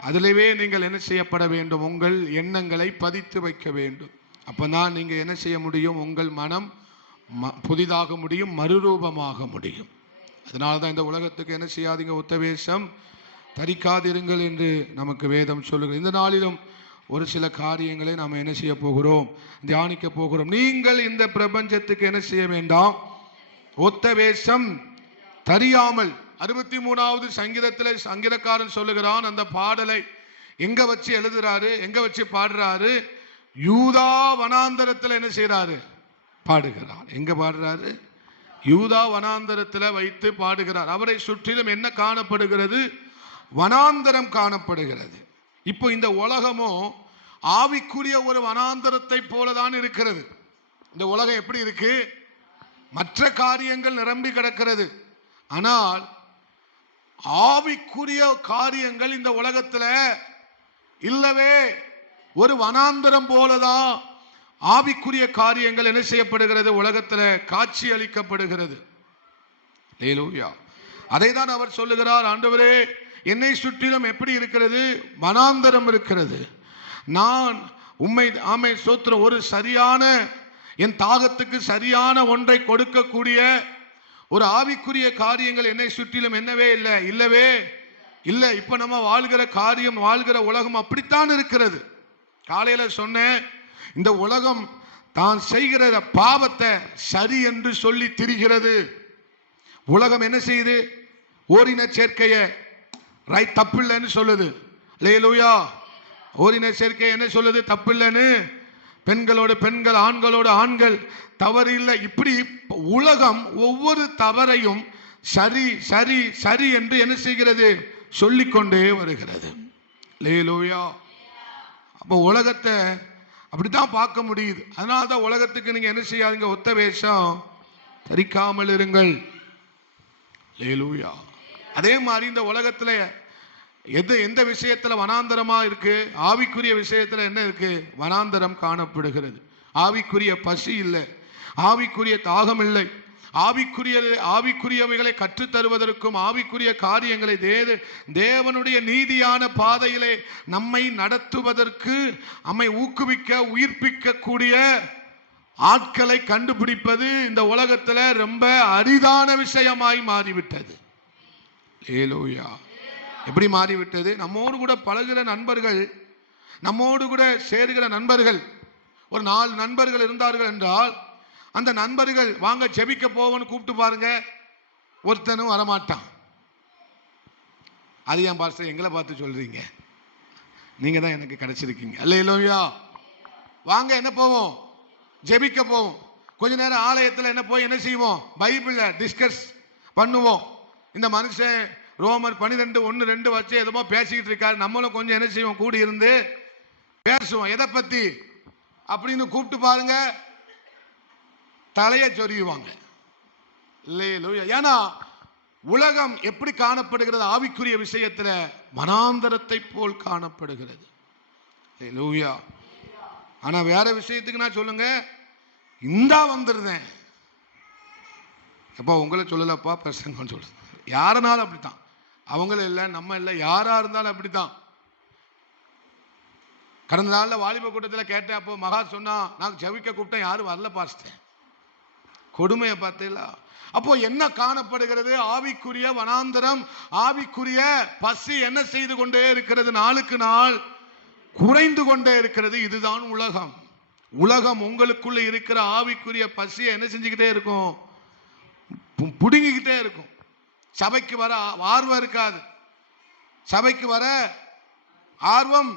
அதிலவே நீங்கள் என்ன செய்யப்பட வேண்டும்? உங்கள் எண்ணங்களை பதித்து வைக்க வேண்டும். அப்பதான் நீங்க என்ன செய்ய முடியும்? உங்கள் மனம் புதிதாக முடியும், மறுரூபமாக முடியும். அதனால தான் இந்த உலகத்துக்கு என்ன செய்யாதீங்க? உத்தவேசம் தரிக்காதிருங்கள் என்று நமக்கு வேதம் சொல்லுகிறது. இந்த நாளிலும் ஒரு சில காரியங்களை நாம் என்ன செய்ய போகிறோம்? தியானிக்க போகிறோம். நீங்கள் இந்த பிரபஞ்சத்துக்கு என்ன செய்ய வேண்டாம்? ஒத்த வேஷம் தெரியாமல். 63வது சங்கீதத்தில் சங்கீதக்காரன் சொல்லுகிறான், அந்த பாடலை எங்க வச்சு எழுதுறாரு, எங்க வச்சு பாடுறாரு? யூதா வனாந்தரத்தில் என்ன செய்யறாரு? பாடுகிறார். எங்க பாடுறாரு? யூதா வனாந்தரத்தில் வைத்து பாடுகிறார். அவரை சுற்றிலும் என்ன காணப்படுகிறது? வனாந்தரம் காணப்படுகிறது. இப்போ இந்த உலகமும் ஆவிக்குரிய ஒரு வனாந்தரத்தை போலதான் இருக்கிறது. இந்த உலகம் எப்படி இருக்கு? மற்ற காரியங்கள் நிரம்பி கிடக்கிறது. ஆனால் ஆவிக்குரிய காரியங்கள் இந்த உலகத்துல இல்லவே. ஒரு வனாந்தரம் போலதான் ஆவிக்குரிய காரியங்கள் என்ன செய்யப்படுகிறது? உலகத்துல காட்சி அளிக்கப்படுகிறது. அதை தான் அவர் சொல்லுகிறார், ஆண்டவரே என்னை சுற்றிலும் எப்படி இருக்கிறது? வனாந்தரம் இருக்கிறது. நான் உம்மை ஆமை சோத்திர ஒரு சரியான என் தாகத்துக்கு சரியான ஒன்றை கொடுக்கக்கூடிய ஒரு ஆவிக்குரிய காரியங்கள் என்னை சுற்றிலும் என்னவே இல்லை, இல்லவே இல்லை. இப்ப நம்ம வாழ்கிற காரியம், வாழ்கிற உலகம் அப்படித்தான் இருக்கிறது. காலையில சொன்னேன், இந்த உலகம் தான் செய்கிற பாவத்தை சரி என்று சொல்லி திரிகிறது. உலகம் என்ன செய்யுது? ஓரின சேர்க்கைய ரைட் தப்பில்லைன்னு சொல்லுது. அல்லேலூயா. ஓரின சேர்க்கை என்ன சொல்லுது? தப்பில்லைன்னு. பெண்களோடு பெண்கள், ஆண்களோடு ஆண்கள், தவறு இல்லை. இப்படி உலகம் ஒவ்வொரு தவறையும் சரி சரி சரி என்று என்ன செய்கிறது? சொல்லிக்கொண்டே வருகிறது. அல்லேலூயா. அப்போ உலகத்தை அப்படித்தான் பார்க்க முடியுது. அதனால தான் உலகத்துக்கு நீங்க என்ன செய்யாதீங்க? ஒத்த வேஷம் தரிக்காமல் இருங்கள். அல்லேலூயா. அதே மாதிரி இந்த உலகத்துல எந்த விஷயத்துல வனாந்தரமா இருக்கு? ஆவிக்குரிய விஷயத்துல என்ன இருக்கு? வனாந்தரம் காணப்படுகிறது. ஆவிக்குரிய பசி இல்லை, ஆவிக்குரிய தாகம் இல்லை. ஆவிக்குரியவைகளை கற்றுத்தருவதற்கும் ஆவிக்குரிய காரியங்களை தேவனுடைய நீதியான பாதையிலே நம்மை நடத்துவதற்கு நம்மை ஊக்குவிக்க உயிர்ப்பிக்க கூடிய ஆட்களை கண்டுபிடிப்பது இந்த உலகத்துல ரொம்ப அரிதான விஷயமாய் மாறிவிட்டது. அல்லேலூயா. எப்படி மாறிவிட்டது? நம்மோடு கூட பழகுற நண்பர்கள், நம்மோடு கூட சேருகிற நண்பர்கள், ஒரு 4 நண்பர்கள் இருந்தார்கள் என்றால் அந்த நண்பர்கள் வாங்க ஜெபிக்க போவோன்னு கூப்பிட்டு பாருங்க, ஒருத்தனும் வரமாட்டான். அது ஏன் பாஸ்டர் எங்களை பார்த்து சொல்றீங்க? நீங்க தான் எனக்கு கிடைச்சிருக்கீங்க. அல்லேலூயா. வாங்க என்ன போவோம்? ஜெபிக்க போவோம். கொஞ்ச நேரம் ஆலயத்தில் என்ன போய் என்ன செய்வோம்? பைபிளை டிஸ்கஸ் பண்ணுவோம். இந்த மனுஷன் ரோமர் 12:1-2 வச்சு எதுமோ பேசிக்கிட்டு இருக்காரு, நம்மளும் கொஞ்சம் என்ன செய்வோம்? கூடி இருந்து பேசுவோம். எதை பத்தி அப்படின்னு கூப்பிட்டு பாருங்க, தலையை சொறியுவாங்க. இல்லையா? ஏன்னா உலகம் எப்படி காணப்படுகிறது? ஆவிக்குரிய விஷயத்துல வனாந்தரத்தை போல் காணப்படுகிறது. இல்லையா? ஆனா வேற விஷயத்துக்கு நான் சொல்லுங்க, இந்தா வந்துருந்தேன். எப்போ உங்களை சொல்லலப்பா பிரசங்கம் சொல்லுங்க. யாருனாலும் அப்படித்தான். அவங்களும் இல்லை, நம்ம இல்லை, யாரா இருந்தாலும் அப்படித்தான். கடந்த நாளில் வாலிப கூட்டத்தில் கேட்டேன். அப்போ மகா சொன்னா, நான் ஜெபிக்க கூப்பிட்டேன், யாரும் வரல பாஸ்டர். கொடுமையை பார்த்தீங்களா? அப்போ என்ன காணப்படுகிறது? ஆவிக்குரிய வனாந்தரம், ஆவிக்குரிய பசி என்ன செய்து கொண்டே இருக்கிறது? நாளுக்கு நாள் குறைந்து கொண்டே இருக்கிறது. இதுதான் உலகம். உலகம் உங்களுக்குள்ள இருக்கிற ஆவிக்குரிய பசியை என்ன செஞ்சுக்கிட்டே இருக்கும்? புடுங்கிக்கிட்டே இருக்கும். சபைக்கு வர ஆர்வம் இருக்காது. சபைக்கு வர ஆர்வம்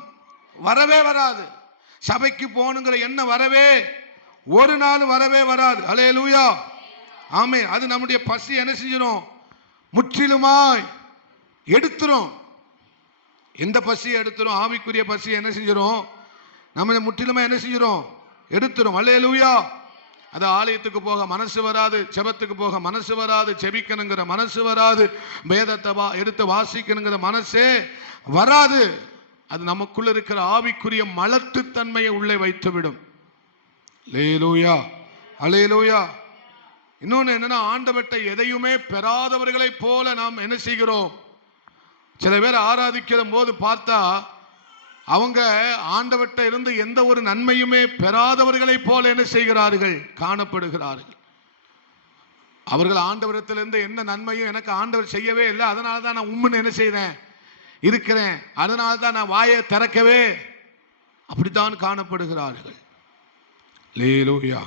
வரவே வராது. சபைக்கு போகணுங்கிற எண்ணம் வரவே ஒரு நாள் வரவே வராது. அல்லேலூயா. ஆமென். அது நம்முடைய பசி என்ன செஞ்சிடும்? முற்றிலுமாய் எடுத்துரும். எந்த பசியை எடுத்துரும்? ஆவிக்குரிய பசி என்ன செஞ்சிடும்? நம்ம முற்றிலுமா என்ன செஞ்சிடும்? எடுத்துரும். அல்லேலூயா. அது ஆலயத்துக்கு போக மனசு வராது, ஜெபத்துக்கு போக மனசு வராது, ஜெபிக்கணுங்கிற மனசு வராது, வேதத்தை எடுத்து வாசிக்கணுங்கிற மனசே வராது. அது நமக்குள்ள இருக்கிற ஆவிக்குரிய மலட்டுத்தன்மையை உள்ளே வைத்துவிடும். அல்லேலூயா. அல்லேலூயா. இன்னொன்னு என்னன்னா, ஆண்டவர்கிட்ட எதையுமே பெறாதவர்களை போல நாம் என்ன செய்கிறோம்? சில பேர் ஆராதிக்கிற போது பார்த்தா அவங்க ஆண்டவர்கிட்ட இருந்து எந்த ஒரு நன்மையுமே பெறாதவர்களை போல என்ன செய்கிறார்கள்? காணப்படுகிறார்கள். அவர்கள் ஆண்டவரத்திலிருந்து என்ன நன்மையும் எனக்கு ஆண்டவர் செய்யவே இல்லை, அதனால தான் நான் உம்முன்னு என்ன செய்றேன்? இருக்கிறேன், அதனால தான் நான் வாயை திறக்கவே, அப்படித்தான் காணப்படுகிறார்கள். அல்லேலூயா.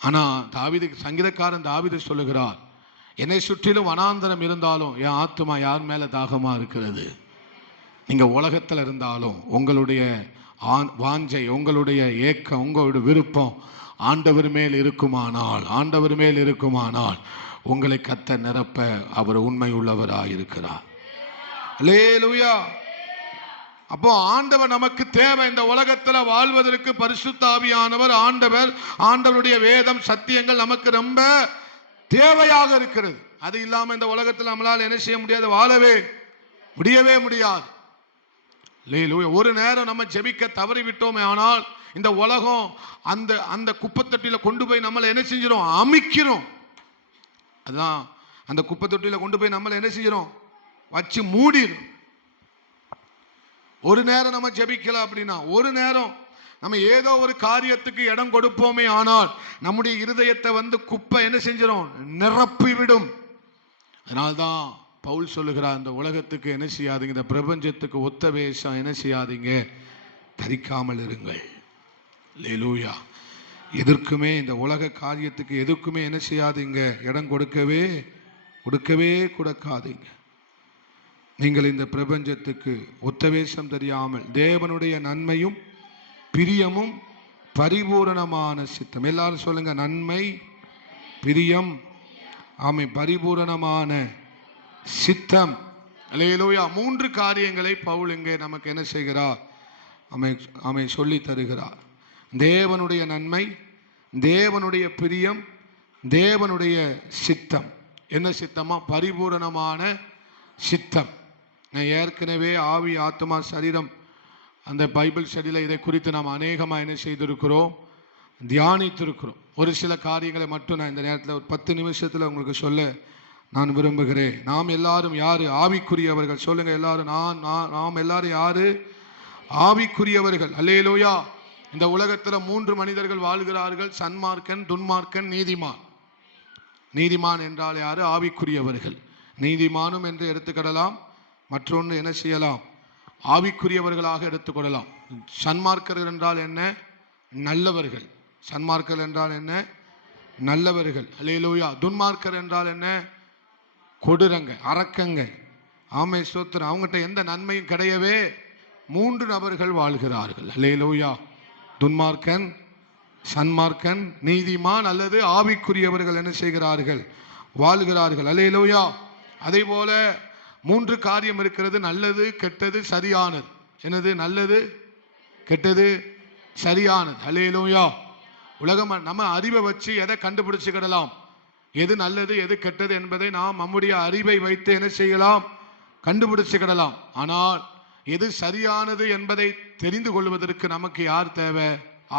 ஆனா தாவீது, சங்கீதக்காரன் தாவீது சொல்லுகிறார், என்னை சுற்றிலும் வனாந்தரம் இருந்தாலும் என் ஆத்துமா யார் மேல தாகமா இருக்கிறது? நீங்க உலகத்தில் இருந்தாலும் உங்களுடைய வாஞ்சை, உங்களுடைய ஏக்கம், உங்களுடைய விருப்பம் ஆண்டவர் மேல் இருக்குமானால், ஆண்டவர் மேல் இருக்குமானால் உங்களை கத்த நிரப்ப அவர் உண்மை உள்ளவராயிருக்கிறார். அல்லேலூயா. அப்போ ஆண்டவர் நமக்கு தேவை. இந்த உலகத்துல வாழ்வதற்கு பரிசுத்த ஆவியானவர், ஆண்டவருடைய வேதம், சத்தியங்கள் நமக்கு ரொம்ப தேவையாக இருக்கிறது. அது இல்லாம இந்த உலகத்தில் நம்மளால் என்ன செய்ய முடியாது? வாழவே முடியாது. ஒரு நேரம் நம்ம ஜெபிக்க தவறி விட்டோமே ஆனால் இந்த உலகம் அந்த குப்பைத்தொட்டியில கொண்டு போய் நம்மளை என்ன செஞ்சிடும்? அமிக்கிறோம். அதான் அந்த குப்பைத்தொட்டியில கொண்டு போய் நம்மளை என்ன செஞ்சிடும்? வச்சு மூடிடும். ஒரு நேரம் நம்ம ஜெபிக்கல அப்படின்னா, ஒரு நேரம் நம்ம ஏதோ ஒரு காரியத்துக்கு இடம் கொடுப்போமே ஆனால் நம்முடைய இருதயத்தை குப்பை என்ன செஞ்சிடும்? நிரப்பிவிடும். அதனால்தான் பவுல் சொல்லுகிறார், இந்த உலகத்துக்கு என்ன செய்யாதீங்க, இந்த பிரபஞ்சத்துக்கு ஒத்த வேஷம் என்ன செய்யாதீங்க, தரிக்காமல் இருங்கள். அல்லேலூயா. எதற்குமே இந்த உலக காரியத்துக்கு எதுக்குமே என்ன செய்யாதீங்க, இடம் கொடுக்கவே கொடுக்காதீங்க. நீங்கள் இந்த பிரபஞ்சத்துக்கு ஒத்த வேஷம் தெரியாமல் தேவனுடைய நன்மையும் பிரியமும் பரிபூரணமான சித்தம். எல்லாரும் சொல்லுங்க, நன்மை, பிரியம், ஆமை, பரிபூரணமான சித்தம். அல்லேலூயா. 3 காரியங்களை பவுல் இங்கே நமக்கு என்ன செய்கிறார்? ஆமை சொல்லி தருகிறார். தேவனுடைய நன்மை, தேவனுடைய பிரியம், தேவனுடைய சித்தம். என்ன சித்தமா? பரிபூரணமான சித்தம். நான் ஏற்கனவே ஆவி, ஆத்மா, சரீரம் அந்த பைபிள் ஸ்டடியில் இதை குறித்து நாம் அநேகமாக என்ன செய்திருக்கிறோம்? தியானித்திருக்கிறோம். ஒரு சில காரியங்களை மட்டும் நான் இந்த நேரத்தில் ஒரு 10 நிமிஷத்தில் உங்களுக்கு சொல்ல நான் விரும்புகிறேன். நாம் எல்லாரும் யாரு? ஆவிக்குரியவர்கள். சொல்லுங்க எல்லாரும். நாம் எல்லாரும் யாரு? ஆவிக்குரியவர்கள். அல்லேலூயா. இந்த உலகத்தில் 3 மனிதர்கள் வாழ்கிறார்கள்: சன்மார்க்கன், துன்மார்க்கன், நீதிமான். நீதிமான் என்றால் யாரு? ஆவிக்குரியவர்கள். நீதிமானும் என்று எடுத்துக்கிடலாம், மற்றொன்று என்ன செய்யலாம்? ஆவிக்குரியவர்களாக எடுத்துக்கொள்ளலாம். சன்மார்க்கர்கள் என்றால் என்ன? நல்லவர்கள். சன்மார்க்கர் என்றால் என்ன? நல்லவர்கள். அல்லேலூயா. துன்மார்க்கர் என்றால் என்ன? கொடுரங்க, அரக்கங்க. ஆமே, ஸ்தோத்திரம். அவங்ககிட்ட எந்த நன்மையும் கிடையவே 3 நபர்கள் வாழ்கிறார்கள். அல்லேலூயா. துன்மார்க்கன், சன்மார்க்கன், நீதிமான் அல்லது ஆவிக்குரியவர்கள் என்ன செய்கிறார்கள்? வாழ்கிறார்கள். அல்லேலூயா. அதே போல 3 காரியம் இருக்கிறது: நல்லது, கெட்டது, சரியானது. என்னது? நல்லது, கெட்டது, சரியானது. அல்லேலூயா. உலகம் நம்ம அறிவை வச்சு எதை கண்டுபிடிச்சுக்கிடலாம்? எது நல்லது, எது கெட்டது என்பதை நாம் நம்முடைய அறிவை வைத்து என்ன செய்யலாம்? கண்டுபிடிச்சுக்கிடலாம். ஆனால் எது சரியானது என்பதை தெரிந்து கொள்வதற்கு நமக்கு யார் தேவை?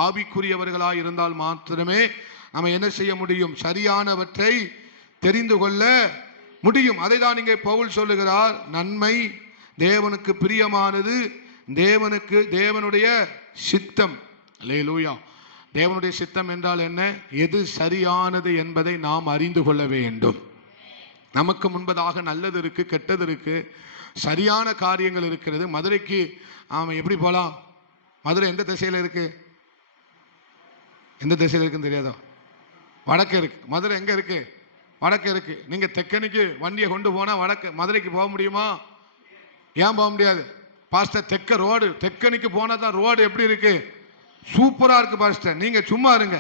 ஆவிக்குரியவர்களாக இருந்தால் மாத்திரமே நம்ம என்ன செய்ய முடியும்? சரியானவற்றை தெரிந்து கொள்ள முடியும். அதை தான் இங்கே பவுல் சொல்லுகிறார். நன்மை, தேவனுக்கு பிரியமானது, தேவனுடைய சித்தம். அல்லேலூயா. தேவனுடைய சித்தம் என்றால் என்ன? எது சரியானது என்பதை நாம் அறிந்து கொள்ள வேண்டும். நமக்கு முன்பதாக நல்லது இருக்கு, கெட்டது இருக்கு, சரியான காரியங்கள் இருக்கிறது. மதுரைக்கு ஆமாம் எப்படி போகலாம்? மதுரை எந்த திசையில் இருக்கு? எந்த திசையில் இருக்குன்னு தெரியாதோ? வடக்கு இருக்கு. மதுரை எங்க இருக்கு? வடக்கு இருக்கு. நீங்க தெற்கனிக்கு வண்டியை கொண்டு போனா மதுரைக்கு போக முடியுமா? ஏன் போக முடியாது? பாஸ்டர், தெற்கனிக்கு போனா தான் ரோடு எப்படி இருக்கு? சூப்பரா இருக்கு பாஸ்டர். நீங்க சும்மா இருங்க.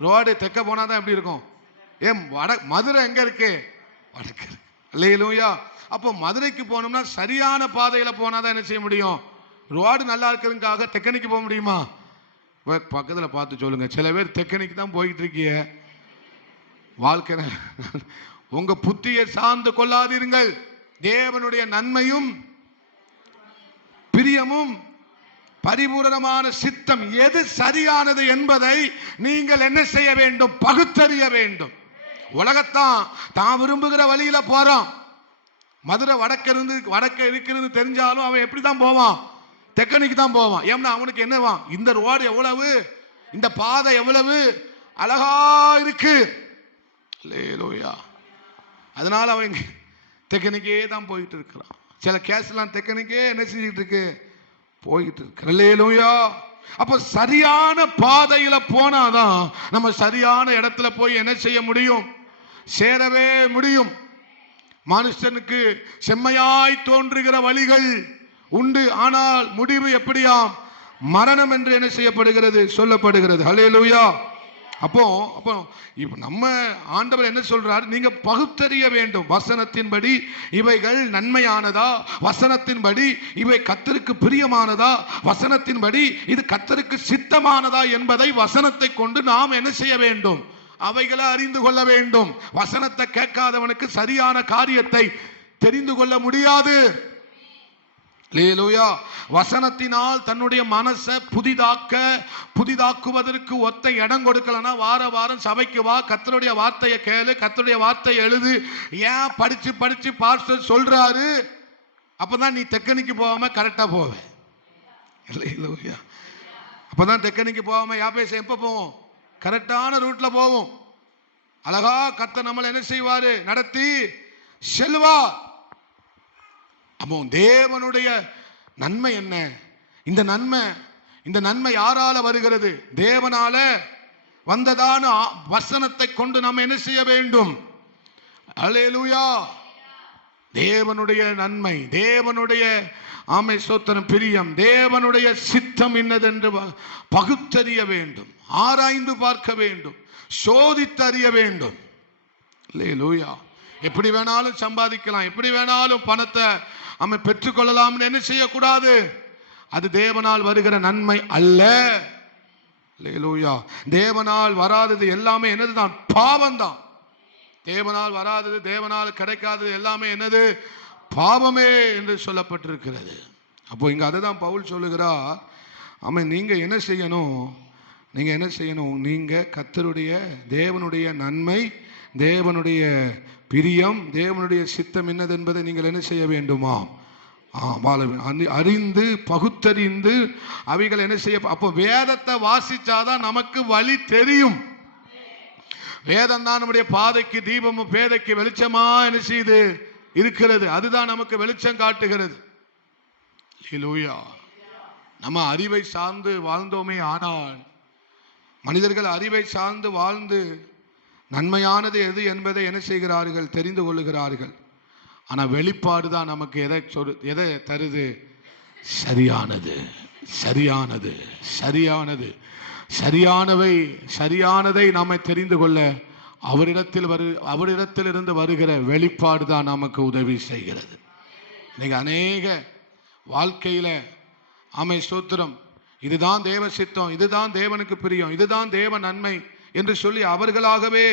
ரோடு தெற்க போனா தான் எப்படி இருக்கும்? ஏன் மதுரை எங்க இருக்கு? வடக்கு. அல்லேலூயா. அப்போ மதுரைக்கு போனோம்னா சரியான பாதையில போனாதான் என்ன செய்ய முடியும்? ரோடு நல்லா இருக்கிறதுக்காக தெற்கனிக்கு போக முடியுமா? பக்கத்துல பார்த்து சொல்லுங்க. சில பேர் தெற்கனிக்கு தான் போயிட்டு இருக்கீங்க. வாழ்க்கை உங்க புத்தியை சார்ந்து கொள்ளாதீர்கள். தேவனுடைய நன்மையும் பிரியமும் பரிபூரணமான சித்தம் எது சரியானது என்பதை நீங்கள் என்ன செய்ய வேண்டும்? பகுத்தறிய வேண்டும். உலகத்தான் தான் விரும்புகிற வழியில போறான். மதுரை வடக்க இருக்கிறது தெரிஞ்சாலும் அவன் எப்படி தான் போவான்? தெற்கனிக்கு தான் போவான். ஏன்னா அவனுக்கு என்னவா? இந்த ரோடு எவ்வளவு, இந்த பாதை எவ்வளவு அழகா இருக்கு. அல்லேலூயா. அதனால அவன் தெற்கனிக்கே தான் போயிட்டு இருக்கிறான். சில கேஸ்லாம் தெற்கனிக்கே என்ன செஞ்சுட்டு இருக்கு? போயிட்டு இருக்கு. அல்லேலூயா. அப்ப சரியான பாதையில போனாதான் நம்ம சரியான இடத்துல போய் என்ன செய்ய முடியும்? சேரவே முடியும். மனுஷனுக்கு செம்மையாய் தோன்றுகிற வழிகள் உண்டு, ஆனால் முடிவு எப்படியாம்? மரணம் என்று என்ன செய்யப்படுகிறது? சொல்லப்படுகிறது. அல்லேலூயா. அப்போ அப்போ இப்போ நம்ம ஆண்டவர் என்ன சொல்றாரு? நீங்க பகுத்தறிய வேண்டும். வசனத்தின்படி இவைகள் நன்மையானதா, வசனத்தின்படி இவை கர்த்தருக்கு பிரியமானதா, வசனத்தின்படி இது கர்த்தருக்கு சித்தமானதா என்பதை வசனத்தை கொண்டு நாம் என்ன செய்ய வேண்டும்? அவைகளை அறிந்து கொள்ள வேண்டும். வசனத்தை கேட்காதவனுக்கு சரியான காரியத்தை தெரிந்து கொள்ள முடியாது. அல்லேலூயா. வசனத்தினால் தன்னுடைய மனசை புதிதாக்குவதற்கு ஒத்த இடம் கொடுக்கலன்னா, வார வாரம் சபைக்கு வா, கர்த்தருடைய வார்த்தையை கேளு, கர்த்தருடைய வார்த்தையை எழுது. ஏன் படிச்சு படிச்சு பாஸ்டர் சொல்றாரு, அப்பதான் நீ தெக்கனிக்கு போகாம கரெக்டா போவே. அல்லேலூயா. அப்பதான் தெக்கனிக்கு போகாம யாபேச எப்ப போவோம்? கரெக்டான ரூட்ல போவோம். அழகா கர்த்தர் நம்மளை என்ன செய்வாரு? நடத்தி செல்வார். அப்போ தேவனுடைய நன்மை என்ன? இந்த நன்மை யாரால வருகிறது? தேவனால வந்ததான வசனத்தை கொண்டு நாம் என்ன செய்ய வேண்டும்? அல்லேலூயா. தேவனுடைய நன்மை, தேவனுடைய ஆமை ஸ்தோத்திரம் பிரியம், தேவனுடைய சித்தம் என்னதென்று பகுத்தறிய வேண்டும், ஆராய்ந்து பார்க்க வேண்டும், சோதித்தறிய வேண்டும். அல்லேலூயா. எப்படி வேணாலும் சம்பாதிக்கலாம், எப்படி வேணாலும் பணத்தை நம்ம பெற்றுக்கொள்ளலாம்னு என்ன செய்யக்கூடாது? அது தேவனால் வருகிற நன்மை அல்ல. அல்லேலூயா. தேவனால் வராதது எல்லாமே என்னதுதான்? பாவம்தான். தேவனால் வராதது, தேவனால் கிடைக்காதது எல்லாமே என்னது? பாவமே என்று சொல்லப்பட்டிருக்கிறது. அப்போ இங்க அதுதான் பவுல் சொல்லுகிறார். ஆமாம், நீங்க என்ன செய்யணும்? நீங்க கர்த்தருடைய தேவனுடைய நன்மை, தேவனுடைய பிரியம், தேவனுடைய சித்தம் என்னது என்பதை நீங்கள் என்ன செய்ய வேண்டுமா? அறிந்து பகுத்தறிந்து அவைகள் என்ன செய்ய. அப்போ வேதத்தை வாசிச்சாதான் நமக்கு வழி தெரியும். வேதம் தான் நம்முடைய பாதைக்கு தீபமும் பேதைக்கு வெளிச்சமா என்ன செய்து இருக்கிறது. அதுதான் நமக்கு வெளிச்சம் காட்டுகிறது. அல்லேலூயா. நம்ம அறிவை சார்ந்து வாழ்ந்தோமே ஆனால், மனிதர்கள் அறிவை சார்ந்து வாழ்ந்து நன்மையானது எது என்பதை என்ன செய்கிறார்கள்? தெரிந்து கொள்ளுகிறார்கள். ஆனால் வெளிப்பாடு தான் நமக்கு எதை தருது? சரியானதை நாம தெரிந்து கொள்ள அவரிடத்திலிருந்து வருகிற வெளிப்பாடு தான் நமக்கு உதவி செய்கிறது. இன்னைக்கு அநேக வாழ்க்கையில ஆமை ஸ்தோத்திரம், இதுதான் தேவ சித்தம், இதுதான் தேவனுக்கு பிரியம், இதுதான் தேவ நன்மை என்று சொல்லி அவர்களாகவே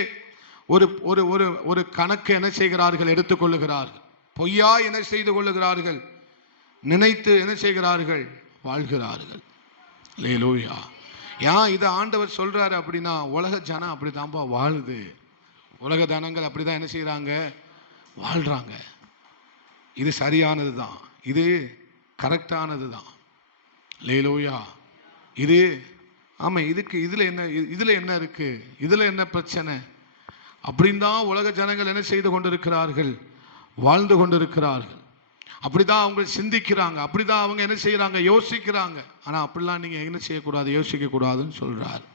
ஒரு ஒரு ஒரு ஒரு கணக்கு என்ன செய்கிறார்கள்? எடுத்துக்கொள்ளுகிறார்கள். பொய்யா என்ன செய்து கொள்ளுகிறார்கள்? நினைத்து என்ன செய்கிறார்கள்? வாழ்கிறார்கள். அல்லேலூயா. ஏன் இதை ஆண்டவர் சொல்றாரு அப்படின்னா, உலக ஜனம் அப்படித்தான்பா வாழுது. உலக ஜனங்கள் அப்படிதான் என்ன செய்யறாங்க? வாழ்றாங்க. இது சரியானது தான், இது கரெக்டானது தான். அல்லேலூயா. இது ஆமா, இதுல என்ன இருக்கு, இதுல என்ன பிரச்சனை அப்படின்னு தான் உலக ஜனங்கள் என்ன செய்து கொண்டிருக்கிறார்கள்? வாழ்ந்து கொண்டிருக்கிறார்கள். அப்படிதான் அவங்க சிந்திக்கிறாங்க, அப்படிதான் அவங்க என்ன செய்யறாங்க? யோசிக்கிறாங்க. ஆனா அப்படிலாம் நீங்க என்ன செய்யக்கூடாது? யோசிக்க கூடாதுன்னு சொல்றாரு.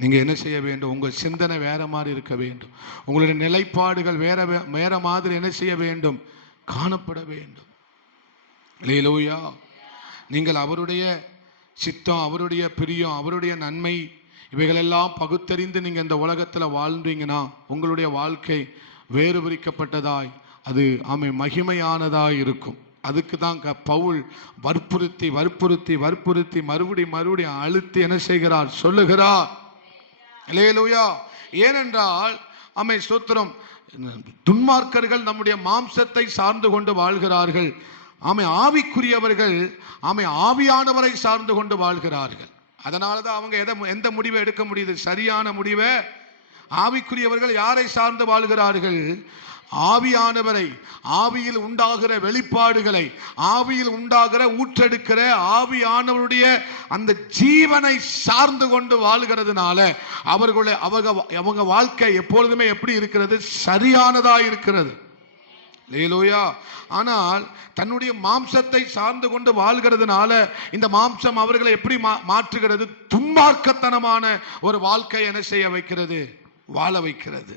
நீங்க என்ன செய்ய வேண்டும்? உங்க சிந்தனை வேற மாதிரி இருக்க வேண்டும். உங்களுடைய நிலைப்பாடுகள் வேற மாதிரி என்ன செய்ய வேண்டும்? காணப்பட வேண்டும். அல்லேலூயா. நீங்கள் அவருடைய சித்தம், அவருடைய பிரியம், அவருடைய நன்மை இவைகளெல்லாம் பகுத்தறிந்து நீங்க இந்த உலகத்துல வாழ்ந்தீங்கன்னா உங்களுடைய வாழ்க்கை வேறு பிரிக்கப்பட்டதாய், அது மகிமையானதாய் இருக்கும். அதுக்கு தான் பவுல் வற்புறுத்தி வற்புறுத்தி வற்புறுத்தி மறுபடியும் அழுத்தி என்ன செய்கிறார்? சொல்லுகிறார். அல்லேலூயா. ஏனென்றால் ஸ்தோத்திரம், துன்மார்க்கர்கள் நம்முடைய மாம்சத்தை சார்ந்து கொண்டு வாழ்கிறார்கள். ஆவிக்குரியவர்கள் ஆவியானவரை சார்ந்து கொண்டு வாழ்கிறார்கள். அதனாலதான் அவங்க எந்த முடிவை எடுக்க முடியுது? சரியான முடிவை. ஆவிக்குரியவர்கள் யாரை சார்ந்து வாழ்கிறார்கள்? ஆவியானவரை, ஆவியில் உண்டாகிற வெளிப்பாடுகளை, ஆவியில் உண்டாகிற ஊற்றெடுக்கிற ஆவியானவருடைய அந்த ஜீவனை சார்ந்து கொண்டு வாழ்கிறதுனால அவங்க வாழ்க்கை எப்பொழுதுமே எப்படி இருக்கிறது? சரியானதா இருக்கிறது. அல்லேலூயா. ஆனால் தன்னுடைய மாம்சத்தை சார்ந்து கொண்டு வாழ்கிறதுனால இந்த மாம்சம் அவர்களை எப்படி மாற்றுகிறது? துன்மார்க்கத்தனமான ஒரு வாழ்க்கை என்ன செய்ய வைக்கிறது? வாழ வைக்கிறது.